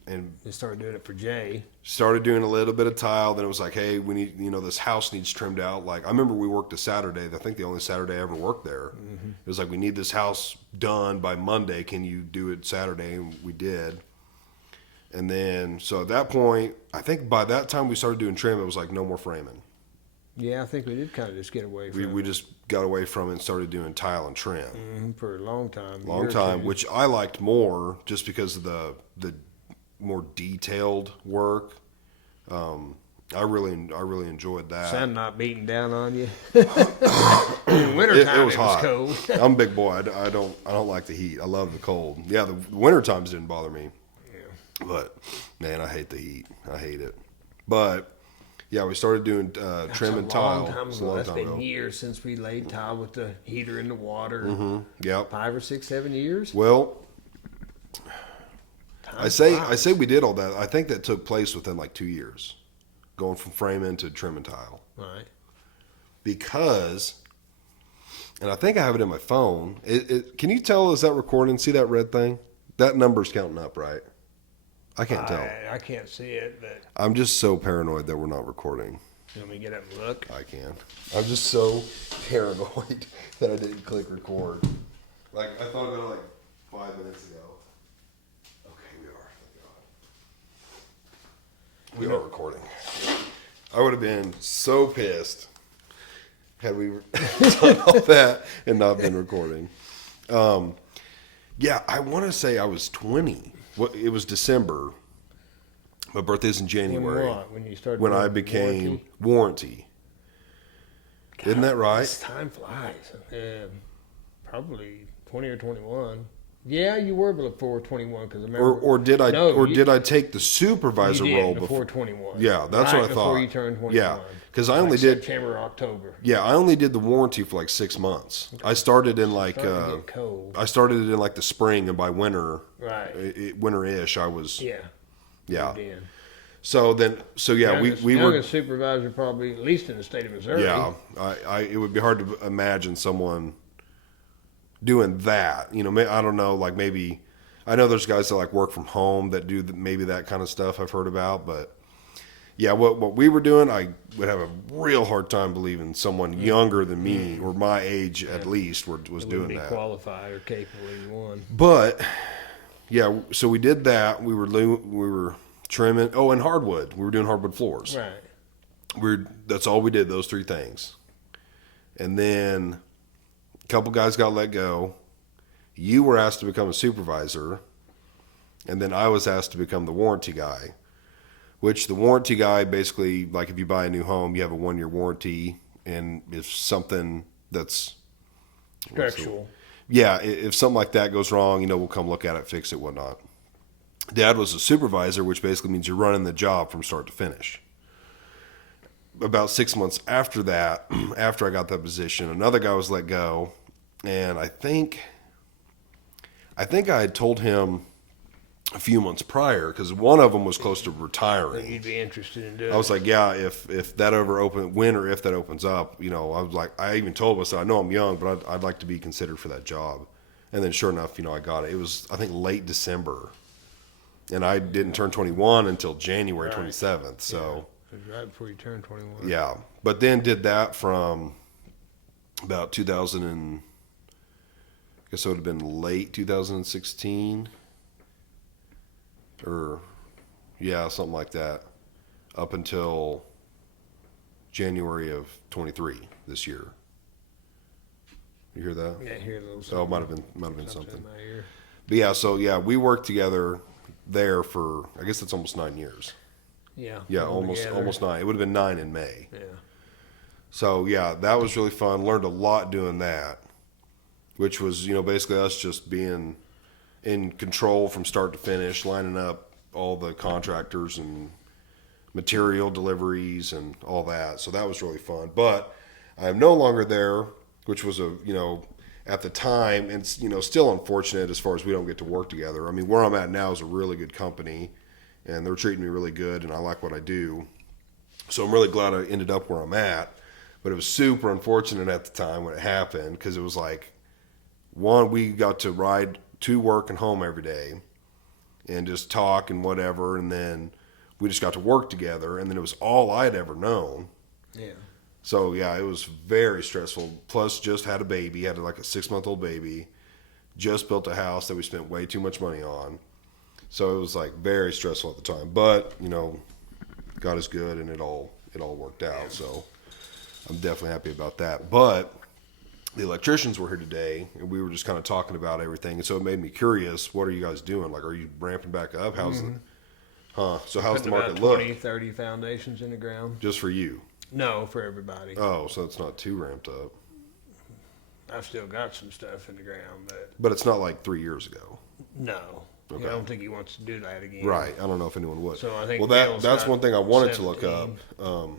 they started doing it for Jay. Started doing a little bit of tile. Then it was like, hey, we need, this house needs trimmed out. Like I remember we worked a Saturday. I think the only Saturday I ever worked there. It was like, we need this house done by Monday. Can you do it Saturday? And we did. And then, so at that point, I think by that time we started doing trim, it was like no more framing. Yeah, I think we did kind of just get away from it. We just got away from it and started doing tile and trim. For a long time. Long time, which I liked more just because of the more detailed work. I really enjoyed that. Sun not beating down on you. In wintertime, it was hot. Cold. I'm a big boy. I don't like the heat. I love the cold. Yeah, the winter times didn't bother me. Yeah. But man, I hate the heat. I hate it. But yeah, we started doing trim and tile. It's been years since we laid tile with the heater in the water. Yep. 5 or 6, 7 years. Well, I say we did all that. I think that took place within like 2 years, going from framing to trim and tile. Right. Because, and I think I have it in my phone. Can you tell, is that recording? See that red thing? That number's counting up, right? I can't tell. I can't see it, but I'm just so paranoid that we're not recording. You want me to get up and look? I can. I'm just so paranoid that I didn't click record. Like, I thought about it like 5 minutes ago. Okay, we are. Thank God. We are recording. I would have been so pissed had we done all that and not been recording. Yeah, I want to say I was 20. It was December. My birthday's in January. When you started? When I became warranty. God, isn't that right? Time flies. Probably 20 or 21. Yeah, you were before 21 because I remember. Or did I take the supervisor role before 21? Yeah, that's what I thought. Before you turned 21. Yeah, because I only did September, October. Yeah, I only did the warranty for like 6 months. Okay. I started in like I started it in like the spring, and by winter, right, winter-ish, I was yeah. So yeah, we were supervisor probably, at least in the state of Missouri. Yeah, it would be hard to imagine someone doing that. I don't know, like maybe, I know there's guys that like work from home that do maybe that kind of stuff I've heard about, but yeah, what we were doing, I would have a real hard time believing someone younger than me or my age at least was doing that. Qualified or capable either one. But yeah, so we did that. We were trimming. Oh, and hardwood. We were doing hardwood floors. Right. That's all we did. Those 3 things. And then a couple guys got let go. You were asked to become a supervisor, and then I was asked to become the warranty guy. Which the warranty guy basically, like if you buy a new home, you have a 1-year warranty, and if something that's structural. Yeah, if something like that goes wrong, we'll come look at it, fix it, whatnot. Dad was a supervisor, which basically means you're running the job from start to finish. about 6 months after that, after I got that position, another guy was let go, and I think I had told him a few months prior, because one of them was close to retiring. You'd be interested in doing. I was like, yeah, if that ever when or if that opens up, I was like, I even told him, I said, I know I'm young, but I'd like to be considered for that job. And then sure enough, I got it. It was, I think, late December, and I didn't turn 21 until January 27th. So right before you turn 21. yeah, but then did that from about 2000 and I guess it would have been late 2016 or something like that, up until January of 23 this year. You hear that? Yeah, I hear those. Oh, might have been something. In my ear. But yeah, so yeah, we worked together there for, I guess it's almost 9 years. Yeah. Yeah, almost 9. It would have been 9 in May. Yeah. So yeah, that was really fun. Learned a lot doing that, which was, basically us just being in control from start to finish, lining up all the contractors and material deliveries and all that. So that was really fun. But I am no longer there, which was at the time, and still unfortunate as far as we don't get to work together. I mean, where I'm at now is a really good company, and they're treating me really good, and I like what I do. So I'm really glad I ended up where I'm at. But it was super unfortunate at the time when it happened, because it was like, one, we got to ride to work and home every day and just talk and whatever, and then we just got to work together, and then it was all I'd ever known. Yeah. So yeah, it was very stressful. Plus, just had a baby, had like a 6-month-old baby, just built a house that we spent way too much money on. So it was like very stressful at the time. But God is good, and it all worked out. So I'm definitely happy about that. But the electricians were here today, and we were just kind of talking about everything. And so it made me curious. What are you guys doing? Like, are you ramping back up? How's So how's the market about look? 20, 30 foundations in the ground. Just for you? No, for everybody. Oh, so it's not too ramped up. I've still got some stuff in the ground, But it's not like 3 years ago. no. Okay. I don't think he wants to do that again. Right. I don't know if anyone would. So I think well, Bill's that's got one thing I wanted to look 17. up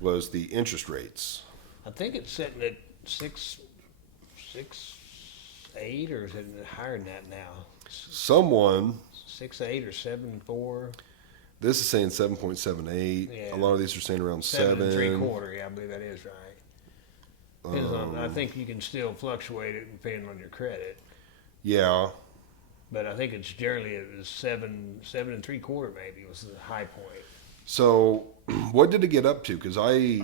was the interest rates. I think it's sitting at 6.8, or is it higher than that now? Someone, 6.8 or 7.4? this is saying 7.78. Yeah. A lot of these are saying around 7 7. 3/4. Yeah, I believe that is right. Depends on, I think you can still fluctuate it depending on your credit, Yeah. but I think it's generally it was 7 3/4 maybe was the high point. So, what did it get up to? Because I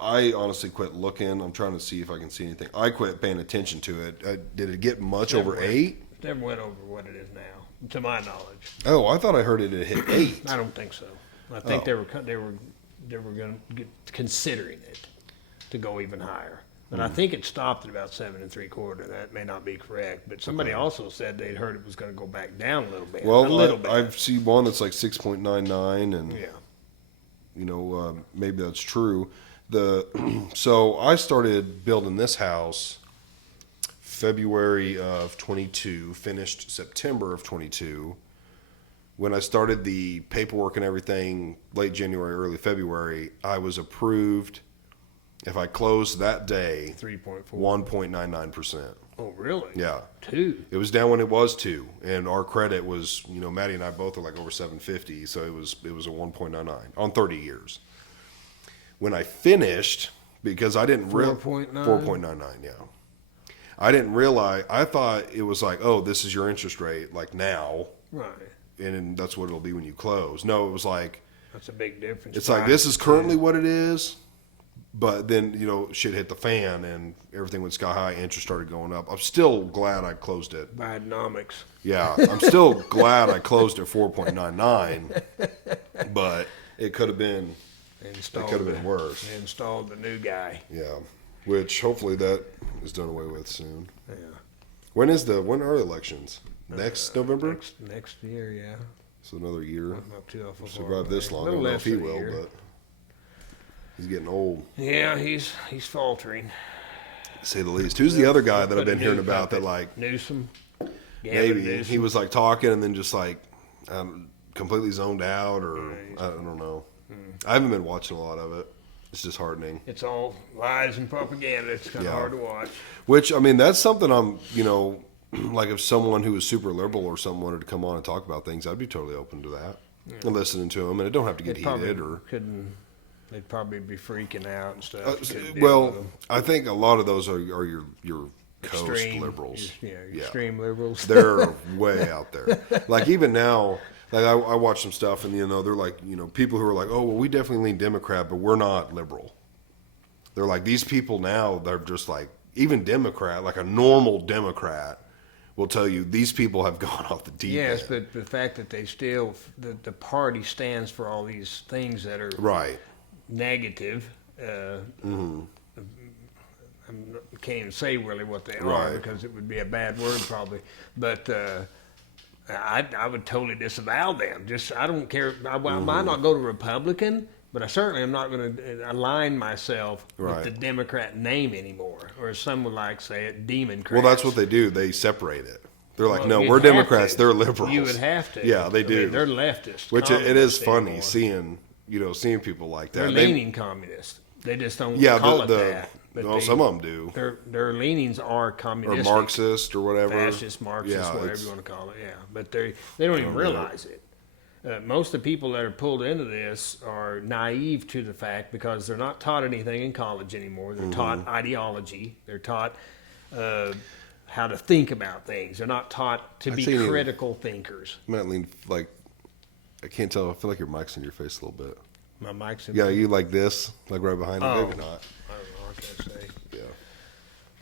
honestly quit looking. I'm trying to see if I can see anything. I quit paying attention to it. Did it get much over 8? Never went over what it is now, to my knowledge. Oh, I thought I heard it had hit 8. I don't think so. I think they were going to get considering it to go even higher. But I think it stopped at about 7 3/4. That may not be correct, but somebody also said they'd heard it was going to go back down a little bit. Well, a little bit. I've seen one that's like 6.99, and Yeah. maybe that's true. So I started building this house February of 22, finished September of 22. When I started the paperwork and everything late January, early February, I was approved. If I closed that day, 3.4. 1.99%. Oh, really? Yeah. 2. It was down when it was 2, and our credit was, Maddie and I both are like over 750, so it was a 1.99 on 30 years. When I finished, because I didn't 4.9? 4.99, yeah. I didn't realize, I thought it was like, oh, this is your interest rate, like now, Right. and that's what it'll be when you close. No, it was like, That's a big difference. it's like, this is currently what it is, but then, shit hit the fan and everything went sky high, interest started going up. I'm still glad I closed it. Bidenomics. Yeah, I'm still glad I closed at 4.99, but it could have been worse. Installed the new guy. Yeah, which hopefully that is done away with soon. Yeah. When are elections? Next November? Next year, yeah. So another year. I'm not too awful Survive this long. I Little don't know less if he than a will, year. but he's getting old, Yeah, he's faltering. to say the least. Who's the other guy that I've been hearing about that like Newsom. maybe Gavin Newsom. he was like talking and then just like completely zoned out, or I don't know. I haven't been watching a lot of it. It's disheartening. It's all lies and propaganda. It's kind of hard to watch. Which, I mean, that's something I'm, like if someone who was super liberal or something wanted to come on and talk about things, I'd be totally open to that and listening to them. And it don't have to get heated or. They'd probably be freaking out and stuff. I think a lot of those are your coast Extreme liberals. Extreme liberals. They're way out there. Like even now, like I watch some stuff and they're like, people who are like, oh well, we definitely lean Democrat, but we're not liberal. They're like these people now. They're just like even Democrat, like a normal Democrat will tell you these people have gone off the deep end. Yes, but the fact that they still the party stands for all these things that are right negative. I can't even say really what they are right. because it would be a bad word probably. But I would totally disavow them. I don't care. I might not go to Republican, but I certainly am not going to align myself right. with the Democrat name anymore, or as some would like to say it, Democrats. Well, that's what they do. They separate it. They're like, no, we're Democrats. They're liberals. You would have to. Yeah, they do. I mean, they're leftist. Which it is funny anymore. seeing people like that. They're leaning communist. They just don't call it that. Well, some of them do. Their leanings are communistic. Or Marxist or whatever. Fascist, Marxist, whatever you want to call it, yeah. But they don't even realize it. Most of the people that are pulled into this are naive to the fact because they're not taught anything in college anymore. They're taught ideology. They're taught how to think about things. They're not taught to be critical thinkers. Matt lean like, I can't tell. I feel like your mic's in your face a little bit. My mic's in you like this, like right behind you, maybe not. I don't know, I can't say. Yeah.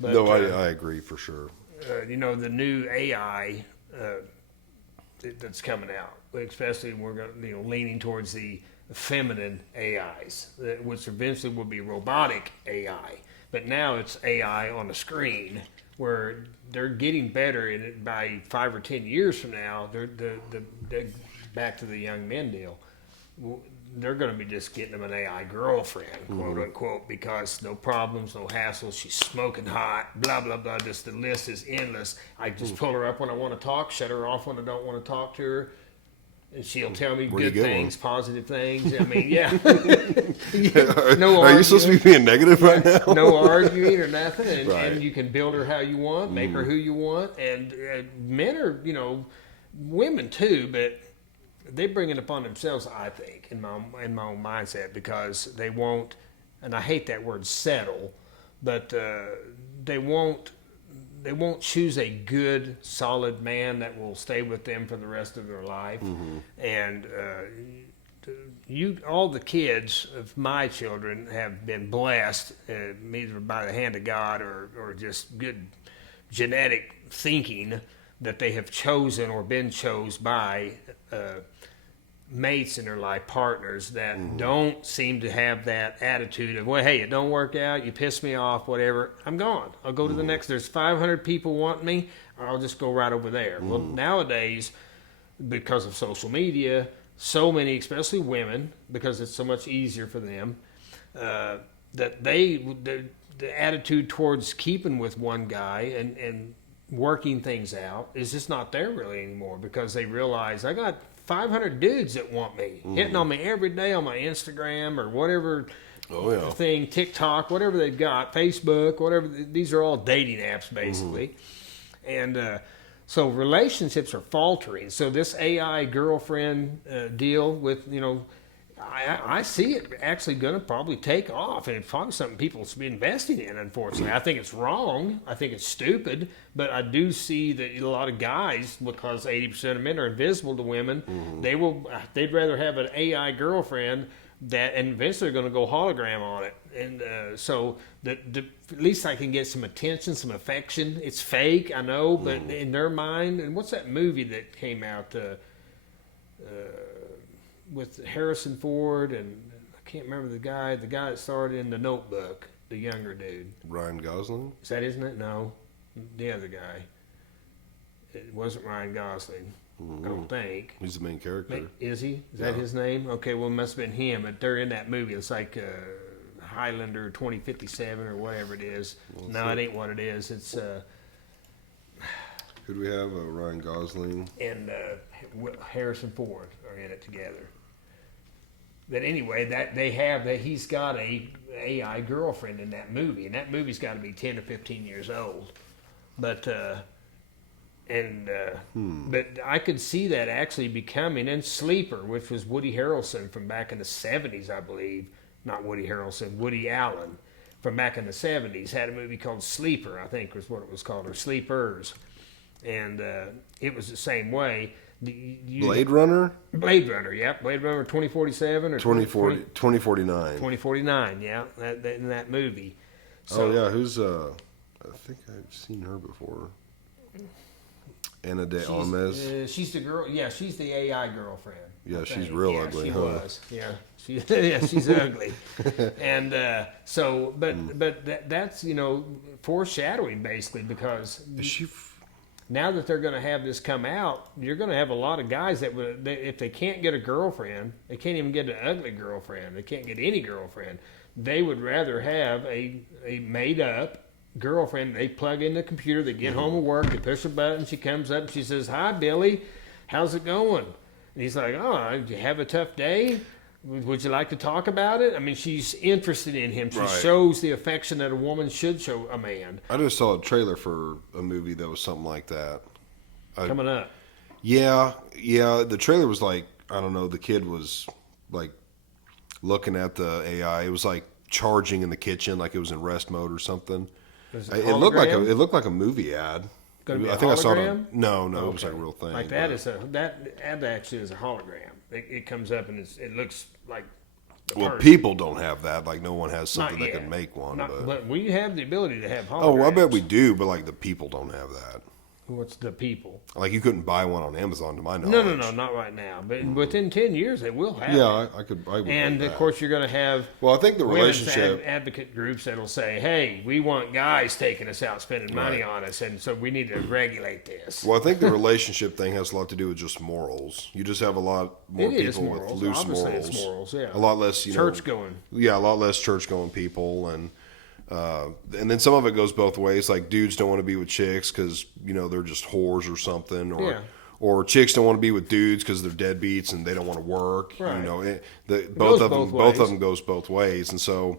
But, no, I agree for sure. The new AI that's coming out, especially we're going leaning towards the feminine AIs, which eventually will be robotic AI. But now it's AI on a screen where they're getting better in it. By 5 or 10 years from now, they're back to the young men deal. They're going to be just getting them an AI girlfriend, quote unquote, because no problems, no hassles. She's smoking hot, blah, blah, blah. Just the list is endless. I just pull her up when I want to talk, shut her off when I don't want to talk to her. And she'll tell me good things, positive things. I mean, yeah. Are you supposed to be being negative right now? No arguing or nothing. And, right. and you can build her how you want, make her who you want. And men are, women too, but they bring it upon themselves, I think, in my own mindset, because they won't, and I hate that word settle, but they won't choose a good, solid man that will stay with them for the rest of their life. And all the kids of my children have been blessed, either by the hand of God or just good genetic thinking, that they have chosen or been chose by mates in their life, partners that don't seem to have that attitude of, well, hey, it don't work out, you piss me off, whatever, I'm gone. I'll go to the next. There's 500 people want me, or I'll just go right over there. Well, nowadays, because of social media, so many, especially women, because it's so much easier for them, that the attitude towards keeping with one guy and working things out is just not there really anymore, because they realize I got 500 dudes that want me, hitting on me every day on my Instagram or whatever thing, TikTok, whatever they've got, Facebook, whatever. These are all dating apps basically. And so relationships are faltering. So this AI girlfriend deal with, I see it actually going to probably take off, and it's probably something people should be investing in, unfortunately. I think it's wrong. I think it's stupid, but I do see that a lot of guys, because 80% of men are invisible to women, they'd rather have an AI girlfriend and eventually they're going to go hologram on it. And so at least I can get some attention, some affection. It's fake, I know, but in their mind, and what's that movie that came out with Harrison Ford, and I can't remember the guy that starred in The Notebook, the younger dude. Ryan Gosling? Is that, isn't it? No, the other guy. It wasn't Ryan Gosling, I don't think. He's the main character. Is he? Is that his name? Okay, well, it must have been him, but they're in that movie. It's like Highlander 2057 or whatever it is. It ain't what it is. It's... Who do we have? Ryan Gosling. And Harrison Ford are in it together. But anyway, that he's got a AI girlfriend in that movie, and that movie's got to be 10 or 15 years old. But but I could see that actually becoming, and Sleeper, which was Woody Harrelson from back in the 70s, I believe, not Woody Harrelson, Woody Allen from back in the 70s had a movie called Sleeper, I think was what it was called, or Sleepers, and it was the same way. Blade Runner, yeah. Blade Runner 2047 or 2049. 2049, yeah, in that movie. So, oh, yeah, who's, I think I've seen her before. Ana de Armas. She's the girl, yeah, she's the AI girlfriend. Yeah, she's real ugly, she huh? was. Yeah, she's ugly. And but that's, foreshadowing, basically, because... Is she... Now that they're going to have this come out, you're going to have a lot of guys that if they can't get a girlfriend, they can't even get an ugly girlfriend, they can't get any girlfriend, they would rather have a made-up girlfriend. They plug in the computer, they get home from work, they push a button, she comes up and she says, "Hi, Billy, how's it going?" And he's like, "Oh, did you have a tough day? Would you like to talk about it?" I mean, she's interested in him. She right. shows the affection that a woman should show a man. I just saw a trailer for a movie that was something like that. Coming up. Yeah. The trailer was like, I don't know, the kid was like looking at the AI. It was like charging in the kitchen, like it was in rest mode or something. It looked like a movie ad. I think I saw it. No, okay. It was like a real thing. Like that ad actually is a hologram. It comes up and it looks like. People don't have that. Like no one has something that can make one. But we have the ability to have holograms. Oh, well, I bet we do. But like the people don't have that. What's the people? Like you couldn't buy one on Amazon, to my knowledge. No, not right now. But within 10 years, they will have. Yeah, it. I would. And of course, you're going to have. Well, I think the relationship advocate groups that'll say, "Hey, we want guys taking us out spending money on us, and so we need to regulate this." Well, I think the relationship thing has a lot to do with just morals. You just have a lot more people with loose Obviously, morals. It's morals, yeah. A lot less, church going. Yeah, a lot less church going people, and then some of it goes both ways. Like dudes don't want to be with chicks because they're just whores or something, or chicks don't want to be with dudes because they're deadbeats and they don't want to work. Right. Both of them goes both ways, and so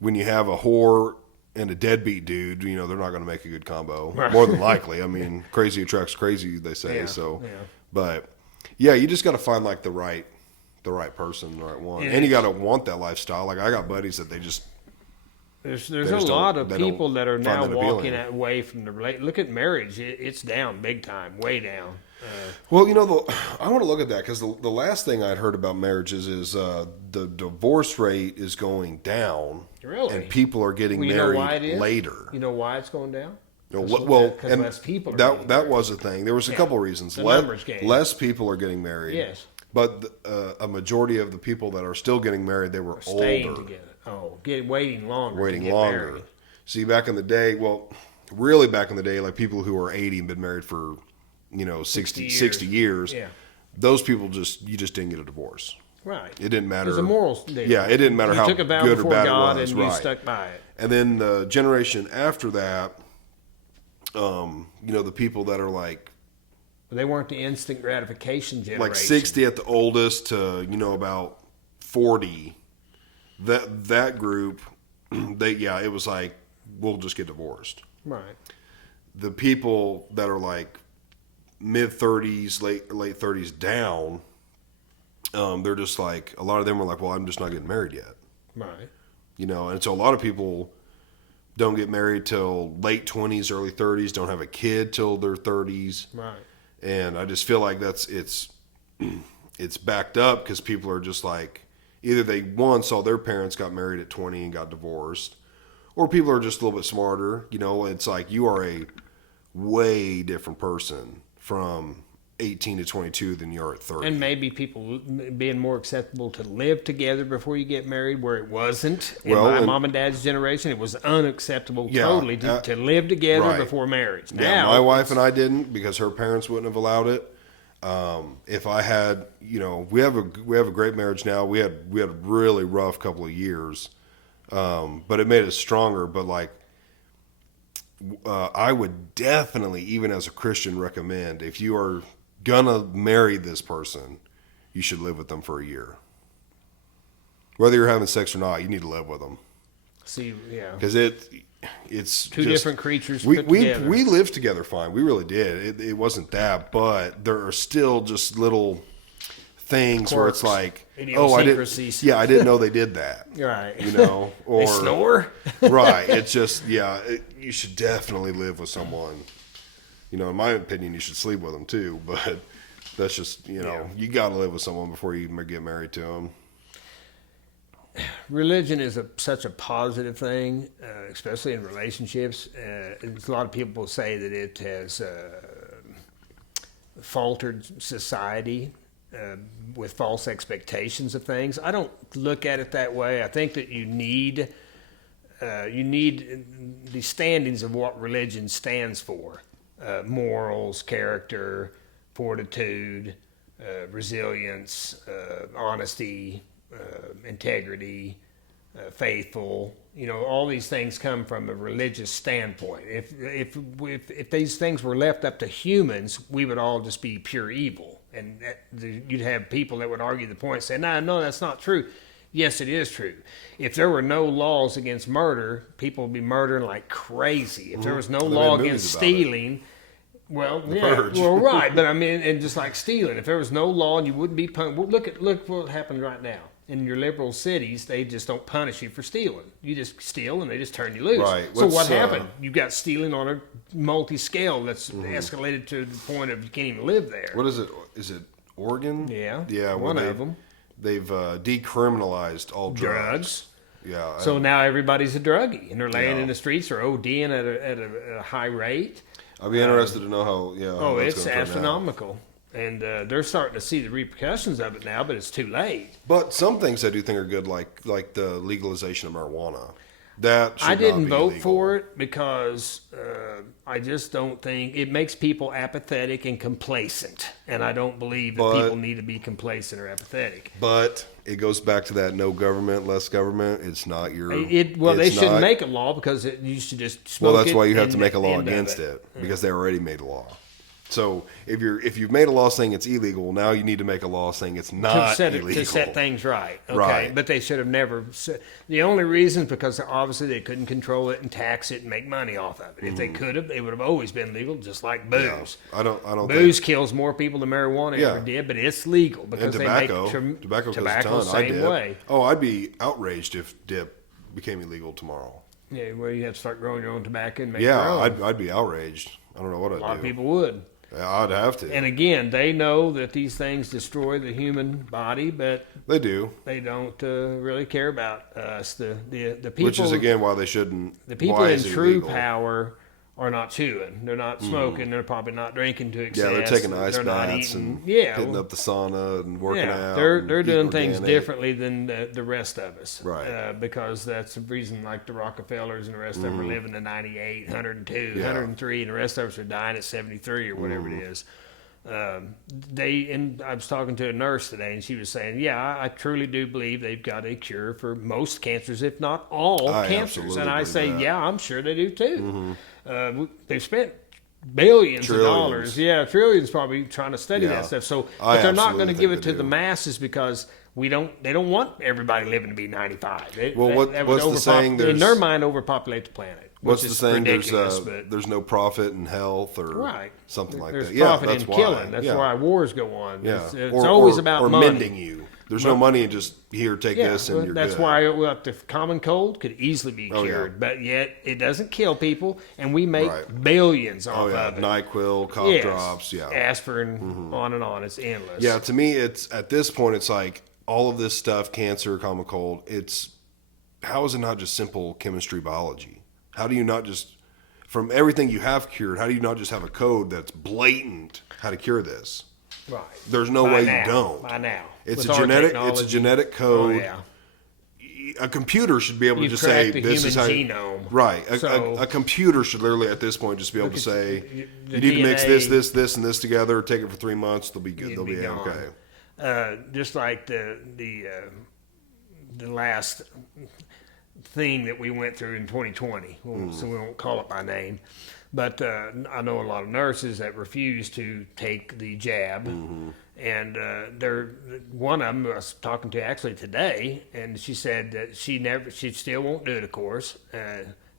when you have a whore and a deadbeat dude, they're not going to make a good combo. Right. More than likely. I mean, crazy attracts crazy, they say. Yeah. So, but yeah, you just got to find like the right person, the right one, and you got to want that lifestyle. Like I got buddies that they just. There's a lot of people that are now walking away from the relationship. Look at marriage; it's down big time, way down. Well, I want to look at that because the last thing I'd heard about marriages is the divorce rate is going down. Really? And people are getting married later. You know why it's going down? Because less people. That was a thing. There was a couple reasons. Less people are getting married. Yes. But a majority of the people that are still getting married, they were staying older. Together. Oh, waiting longer. Married. See, back in the day, like people who are 80 and been married for, 60 years. Yeah. Those people you just didn't get a divorce. Right. It didn't matter. It was a moral thing. Yeah, it didn't matter how good or bad it was. And you stuck by it. And then the generation after that, the people that are like. They weren't the instant gratification generation. Like 60 at the oldest to, about 40. That group, it was like, we'll just get divorced. Right. The people that are like mid-30s, late 30s down, they're just like, a lot of them are like, well, I'm just not getting married yet. Right. And so a lot of people don't get married till late 20s, early 30s, don't have a kid till their 30s. Right. And I just feel like it's backed up because people are just like, either they saw their parents got married at 20 and got divorced, or people are just a little bit smarter. It's like you are a way different person from 18 to 22 than you are at 30. And maybe people being more acceptable to live together before you get married, where it wasn't. In my mom and dad's generation, it was unacceptable totally to live together before marriage. Now, my wife and I didn't because her parents wouldn't have allowed it. If I had, we have a great marriage now. We had a really rough couple of years, but it made us stronger. But like, I would definitely, even as a Christian, recommend if you are gonna marry this person, you should live with them for a year. Whether you're having sex or not, you need to live with them. See, yeah. Because it's two different creatures we put together. we lived together fine. We really did. It wasn't that, but there are still just little things Quirks, where it's like, I didn't know they did that. Right. You know, or they snore. Right. It's just you should definitely live with someone. You know, in my opinion, you should sleep with them too. But that's just you got to live with someone before you get married to them. Religion is such a positive thing, especially in relationships. A lot of people say that it has faltered society with false expectations of things. I don't look at it that way. I think that you need the standings of what religion stands for: morals, character, fortitude, resilience, honesty. Integrity, faithful, all these things come from a religious standpoint. If these things were left up to humans, we would all just be pure evil, and you'd have people that would argue the point, say, no, that's not true. Yes, it is true. If there were no laws against murder, people would be murdering like crazy. If there was no law against stealing. Well, yeah, well, right, but I mean, and just like stealing, if there was no law and you wouldn't be punished, look what happened right now. In your liberal cities, they just don't punish you for stealing. You just steal and they just turn you loose. Right. So what happened? You got stealing on a multi-scale that's escalated to the point of you can't even live there. What is it? Is it Oregon? Yeah. Yeah. One of them. They've decriminalized all drugs. Yeah. So now everybody's a druggie, and they're laying in the streets or ODing at a high rate. I'd be interested to know how. Yeah. Oh, it's astronomical. And they're starting to see the repercussions of it now, but it's too late. But some things I do think are good, like the legalization of marijuana. That should I didn't not be vote legal. for it because I just don't think it makes people apathetic and complacent, and I don't believe that people need to be complacent or apathetic. But it goes back to that no government, less government. It's not your. They shouldn't make a law because you should just smoke it. Well, that's why you have to make a law against it because they already made a law. So if you've made a law saying it's illegal, now you need to make a law saying it's not illegal. To set things right. Okay. Right. But they should have never. The only reason is because obviously they couldn't control it and tax it and make money off of it. If they could have, it would have always been legal, just like booze. Yeah. I don't. Booze kills more people than marijuana ever did, but it's legal because and tobacco. they make tobacco kills tobacco a ton. the same way. Oh, I'd be outraged if dip became illegal tomorrow. Yeah, well, you have to start growing your own tobacco and make your own. I'd be outraged. I don't know what I'd do. A lot of people would. I'd have to. And again, they know that these things destroy the human body, but they do. They don't really care about us. The people, which is again why they shouldn't. The people in true power are not chewing. They're not smoking. They're probably not drinking to excess. Yeah, they're taking ice baths and hitting up the sauna and working out. They're doing things differently than the rest of us. Right. Because that's the reason, like the Rockefellers and the rest of them are living to 98, 102, 103, and the rest of us are dying at 73 or whatever it is. I was talking to a nurse today, and she was saying, I truly do believe they've got a cure for most cancers, if not all cancers. And I say, I'm sure they do too. They've spent billions of dollars, trillions probably trying to study that stuff. So, but they're not going to give it to the masses because they don't want everybody living to be 95. What's the saying? In their mind, overpopulate the planet. What's the saying? There's no profit in health or something like that. There's profit in killing. That's why wars go on. Yeah. It's always about money. Mending you. There's no money in just here, take this, and you're that's good. Why the common cold could easily be cured, but yet it doesn't kill people, and we make billions off of it. NyQuil, cough drops, aspirin, on and on. It's endless. Yeah, to me, it's at this point, it's like all of this stuff, cancer, common cold. How is it not just simple chemistry, biology? How do you not just, from everything you have cured, how do you not just have a code that's blatant how to cure this? Right. There's no way you don't. By now. It's a genetic code. Oh, yeah. A computer should be able to just say this is how genome. Right. A computer should literally at this point just be able to say you need to mix this, and this together, take it for 3 months, they'll be good. They'll be okay. Just like the last thing that we went through in 2020, so we won't call it by name. But I know a lot of nurses that refuse to take the jab, And one of them I was talking to actually today, and she said that she still won't do it, of course.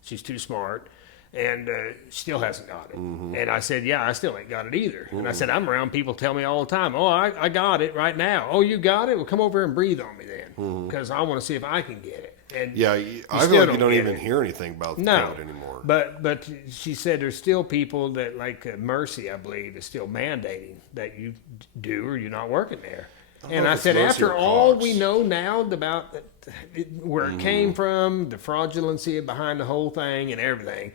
She's too smart, and still hasn't got it. And I said, yeah, I still ain't got it either. And I said, I'm around people tell me all the time, oh, I got it right now. Oh, you got it? Well, come over and breathe on me then, because I want to see if I can get it. And yeah, I feel like you don't even hear anything about COVID anymore. But she said there's still people that, like Mercy, I believe, is still mandating that you do or you're not working there. And I said, after all we know now about where it came from, the fraudulency behind the whole thing and everything.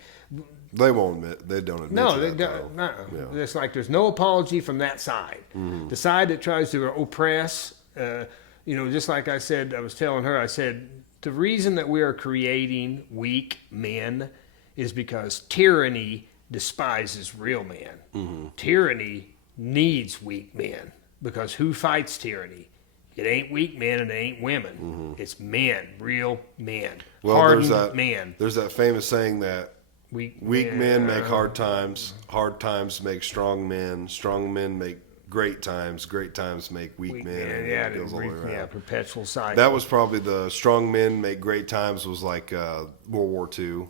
They won't admit. They don't admit. No, they don't. No. Yeah. It's like there's no apology from that side. The side that tries to oppress, just like I said, I was telling her, I said, the reason that we are creating weak men is because tyranny despises real men. Tyranny needs weak men, because who fights tyranny? It ain't weak men and it ain't women. It's men, real men, hardened men. There's that famous saying that weak men make hard times make strong men make great times make weak men. And yeah, it goes all the way around. Yeah, perpetual cycle. That was probably the strong men make great times was like World War II,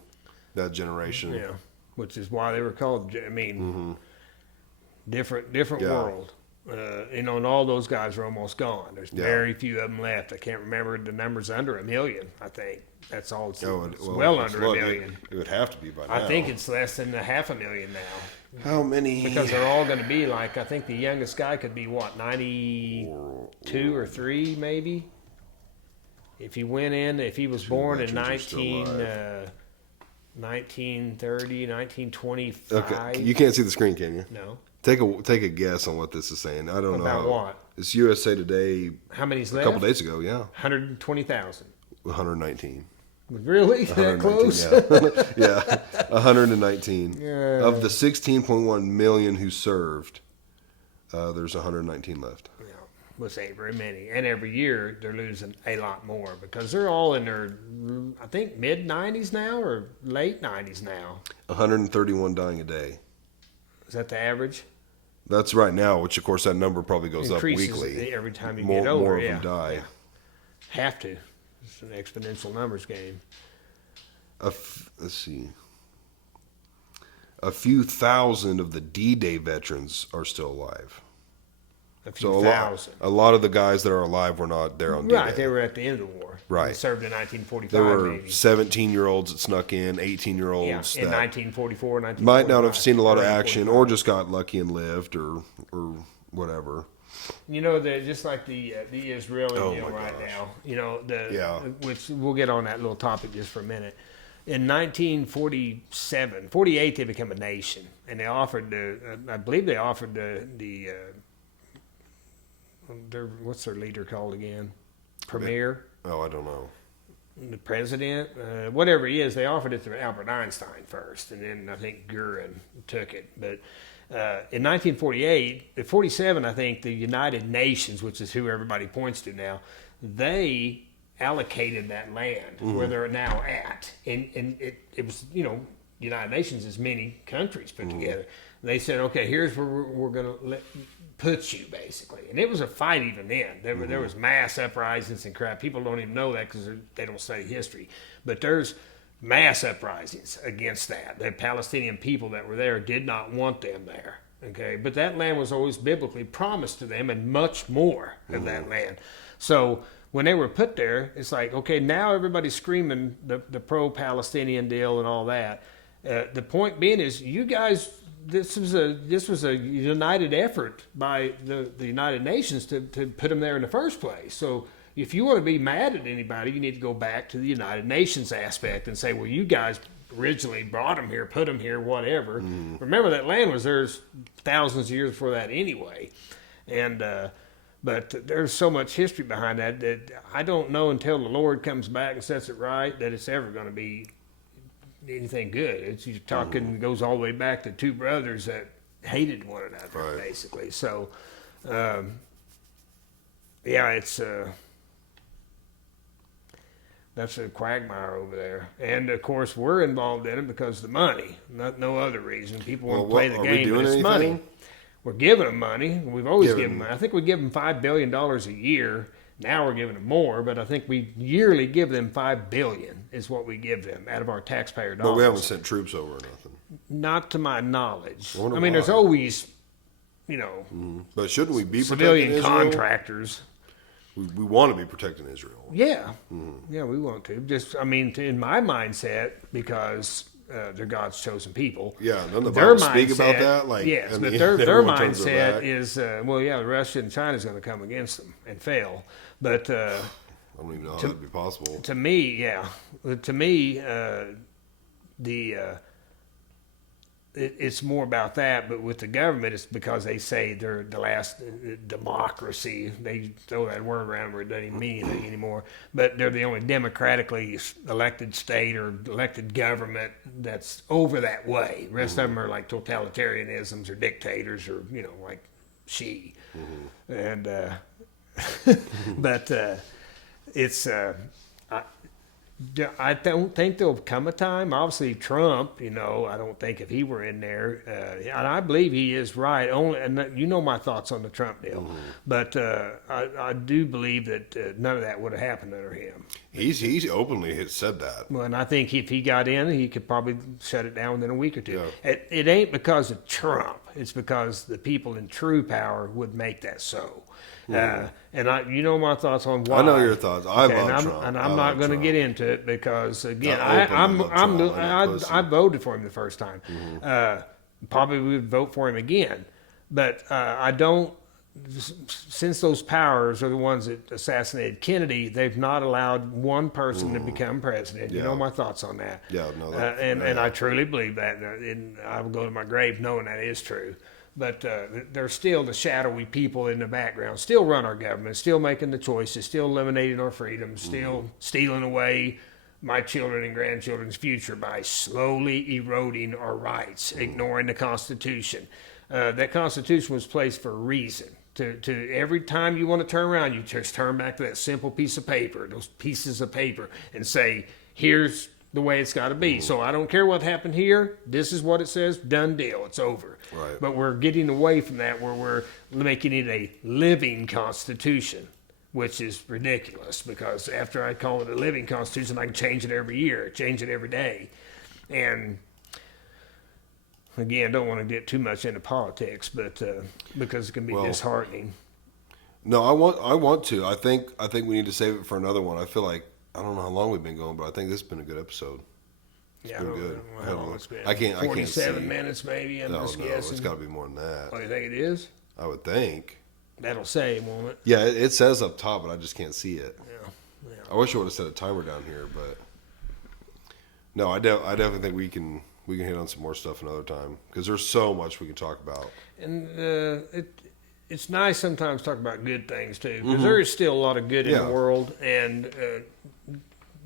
that generation. Yeah, which is why they were called. I mean, different world. And all those guys are almost gone. There's very few of them left. I can't remember the numbers. Under 1 million, I think. That's all. It's well under 1 million. It would have to be by now. I think it's less than 500,000 now. How many? Because they're all going to be like, I think the youngest guy could be 92 or 3 maybe. If he went in, if he was born in 1930, 1925. Okay, you can't see the screen, can you? No. Take a guess on what this is saying. I don't know. About what? It's USA Today. How many's left? A couple days ago, yeah. 120,000. 119. Really? That close? Yeah. 119. Yeah. Of the 16.1 million who served, there's 119 left. Yeah, which ain't very many. And every year they're losing a lot more because they're all in their, I think, mid-90s now or late 90s now. 131 dying a day. Is that the average? That's right now, which of course that number probably goes Increases up weekly. Every time you get older, more of them die. Yeah. Have to. It's an exponential numbers game. Let's see. A few thousand of the D-Day veterans are still alive. A few thousand. A lot of the guys that are alive were not there on D-Day. Right, they were at the end of the war. Right. They served in 1945, there were maybe. 17-year-olds that snuck in, 18-year-olds in that 1944, 1945. might not have seen a lot of action or just got lucky and lived or whatever. You know, just like the Israeli deal right now, which we'll get on that little topic just for a minute. In 1947, 48, they became a nation, and they offered I believe they offered what's their leader called again? Premier? Oh, I don't know. The president, whatever he is, they offered it to Albert Einstein first, and then I think Göring took it. But in 1948, 47, I think the United Nations, which is who everybody points to now, they allocated that land where they're now at, and it was United Nations is many countries put together. They said, okay, here's where we're going to put you, basically. And it was a fight even then. There was mass uprisings and crap. People don't even know that because they don't study history. But there's mass uprisings against that. The Palestinian people that were there did not want them there. Okay, but that land was always biblically promised to them, and much more of that land. So when they were put there, it's like, okay, now everybody's screaming the pro-Palestinian deal and all that. The point being is, you guys, this was a united effort by the United Nations to put them there in the first place. So if you want to be mad at anybody, you need to go back to the United Nations aspect and say, well, you guys originally brought them here, put them here, whatever. Remember, that land was theirs thousands of years before that anyway. And but there's so much history behind that I don't know until the Lord comes back and sets it right that it's ever going to be anything good. You're talking goes all the way back to two brothers that hated one another, basically. So, it's that's a quagmire over there. And of course, we're involved in it because of the money, no other reason. People want to play the game, but it's money. we're giving them money. We've always given them money. I think we give them $5 billion a year. Now we're giving them more, but I think we yearly give them $5 billion is what we give them out of our taxpayer dollars. But we haven't sent troops over or nothing. Not to my knowledge. I mean, why. there's always, But shouldn't we be civilian protecting Israel? contractors. We want to be protecting Israel. Yeah, yeah, we want to. Just, I mean, in my mindset, because they're God's chosen people. Yeah, doesn't the Bible speak about that? Like, yes, I but mean, their everyone turns their mindset back. is, well, yeah, Russia and China's going to come against them and fail. But I don't even know how that'd be possible. to me, yeah, to me, it's more about that. But with the government, it's because they say they're the last democracy. They throw that word around where it doesn't even mean anything anymore. But they're the only democratically elected state or elected government that's over that way. The rest of them are like totalitarianisms or dictators or, like Xi. And, but it's... I don't think there'll come a time. Obviously, Trump. I don't think if he were in there, and I believe he is right. Only, and my thoughts on the Trump deal, but I do believe that none of that would have happened under him. He's openly has said that. Well, and I think if he got in, he could probably shut it down within a week or two. Yeah. It ain't because of Trump. It's because the people in true power would make that so. And my thoughts on why. I know your thoughts. I love Trump. And I'm not going to get into it because, again, I I voted for him the first time. Probably would vote for him again. But I don't, since those powers are the ones that assassinated Kennedy, they've not allowed one person to become president. You know my thoughts on that. Yeah, no. And I truly believe that. And I will go to my grave knowing that is true. But there's still the shadowy people in the background, still run our government, still making the choices, still eliminating our freedoms, still stealing away my children and grandchildren's future by slowly eroding our rights, ignoring the Constitution. That Constitution was placed for a reason. To every time you want to turn around, you just turn back to that simple piece of paper, those pieces of paper, and say, here's the way it's got to be. So I don't care what happened here. This is what it says. Done deal. It's over. Right. But we're getting away from that where we're making it a living constitution, which is ridiculous because after I call it a living constitution, I can change it every year, change it every day. And again, don't want to get too much into politics, but because it can be disheartening. No, I want to. I think we need to save it for another one. I feel like I don't know how long we've been going, but I think this has been a good episode. It's been good. I don't know how long it's been. I can't 47 see. minutes maybe, I'm just guessing. It's got to be more than that. Oh, you think it is? I would think. That'll say, won't it? Yeah, it says up top, but I just can't see it. Yeah. I wish I would have set a timer down here, but no, I definitely think we can hit on some more stuff another time because there's so much we can talk about. And it's nice sometimes to talk about good things too, because there is still a lot of good in the world, and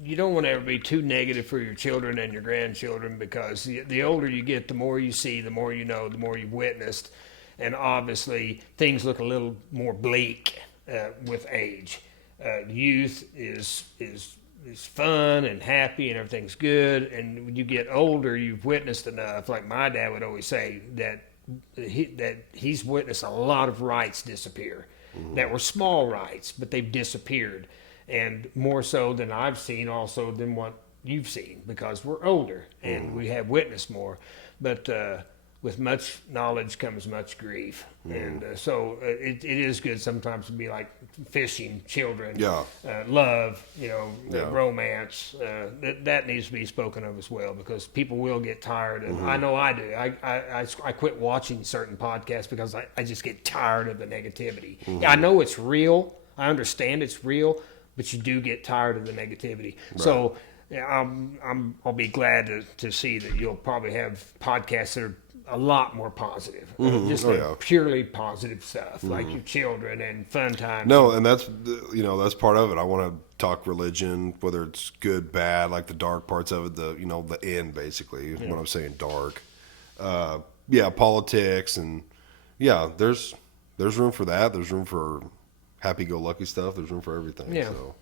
you don't want to ever be too negative for your children and your grandchildren because the older you get, the more you see, the more you know, the more you've witnessed, and obviously things look a little more bleak with age. Youth is fun and happy and everything's good, and when you get older, you've witnessed enough. Like my dad would always say that he's witnessed a lot of rights disappear that were small rights, but they've disappeared. And more so than I've seen, also than what you've seen, because we're older and we have witnessed more. But with much knowledge comes much grief. And so it is good sometimes to be like fishing, children, love, romance. That needs to be spoken of as well, because people will get tired. And I know I do. I quit watching certain podcasts because I just get tired of the negativity. I know it's real. I understand it's real. But you do get tired of the negativity. Right. So I'll be glad to see that you'll probably have podcasts that are a lot more positive, purely positive stuff, like your children and fun times. No, and that's part of it. I want to talk religion, whether it's good, bad, like the dark parts of it. The end basically is what I'm saying. Dark, politics, and there's room for that. There's room for happy-go-lucky stuff. There's room for everything. Yeah. So,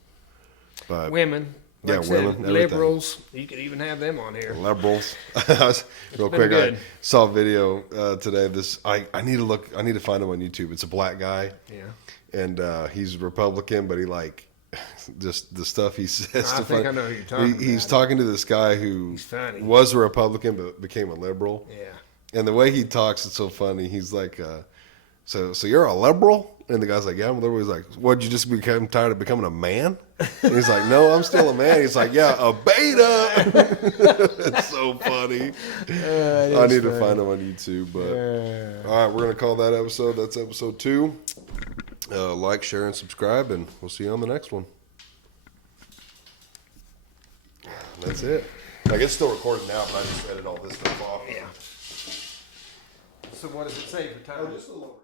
but women, Like Yeah, I said, women, everything. liberals. You could even have them on here. Liberals. Real been quick, good. I saw a video today. I need to look. I need to find him on YouTube. It's a black guy. Yeah. And he's Republican, but he just the stuff he says. I think I know who you're talking about. He's talking to this guy who funny. was a Republican but became a liberal. Yeah. And the way he talks is so funny. He's like, so you're a liberal? And the guy's like, yeah, I'm a liberal. He's like, what, you just become tired of becoming a man? And he's like, no, I'm still a man. He's like, yeah, a beta. It's so funny. I need to find him on YouTube. But all right, we're going to call that episode. That's episode 2. Like, share, and subscribe, and we'll see you on the next one. That's it. Like, it's still recording now, but I just edited all this stuff off. Yeah. So what does it say for time? Just a little.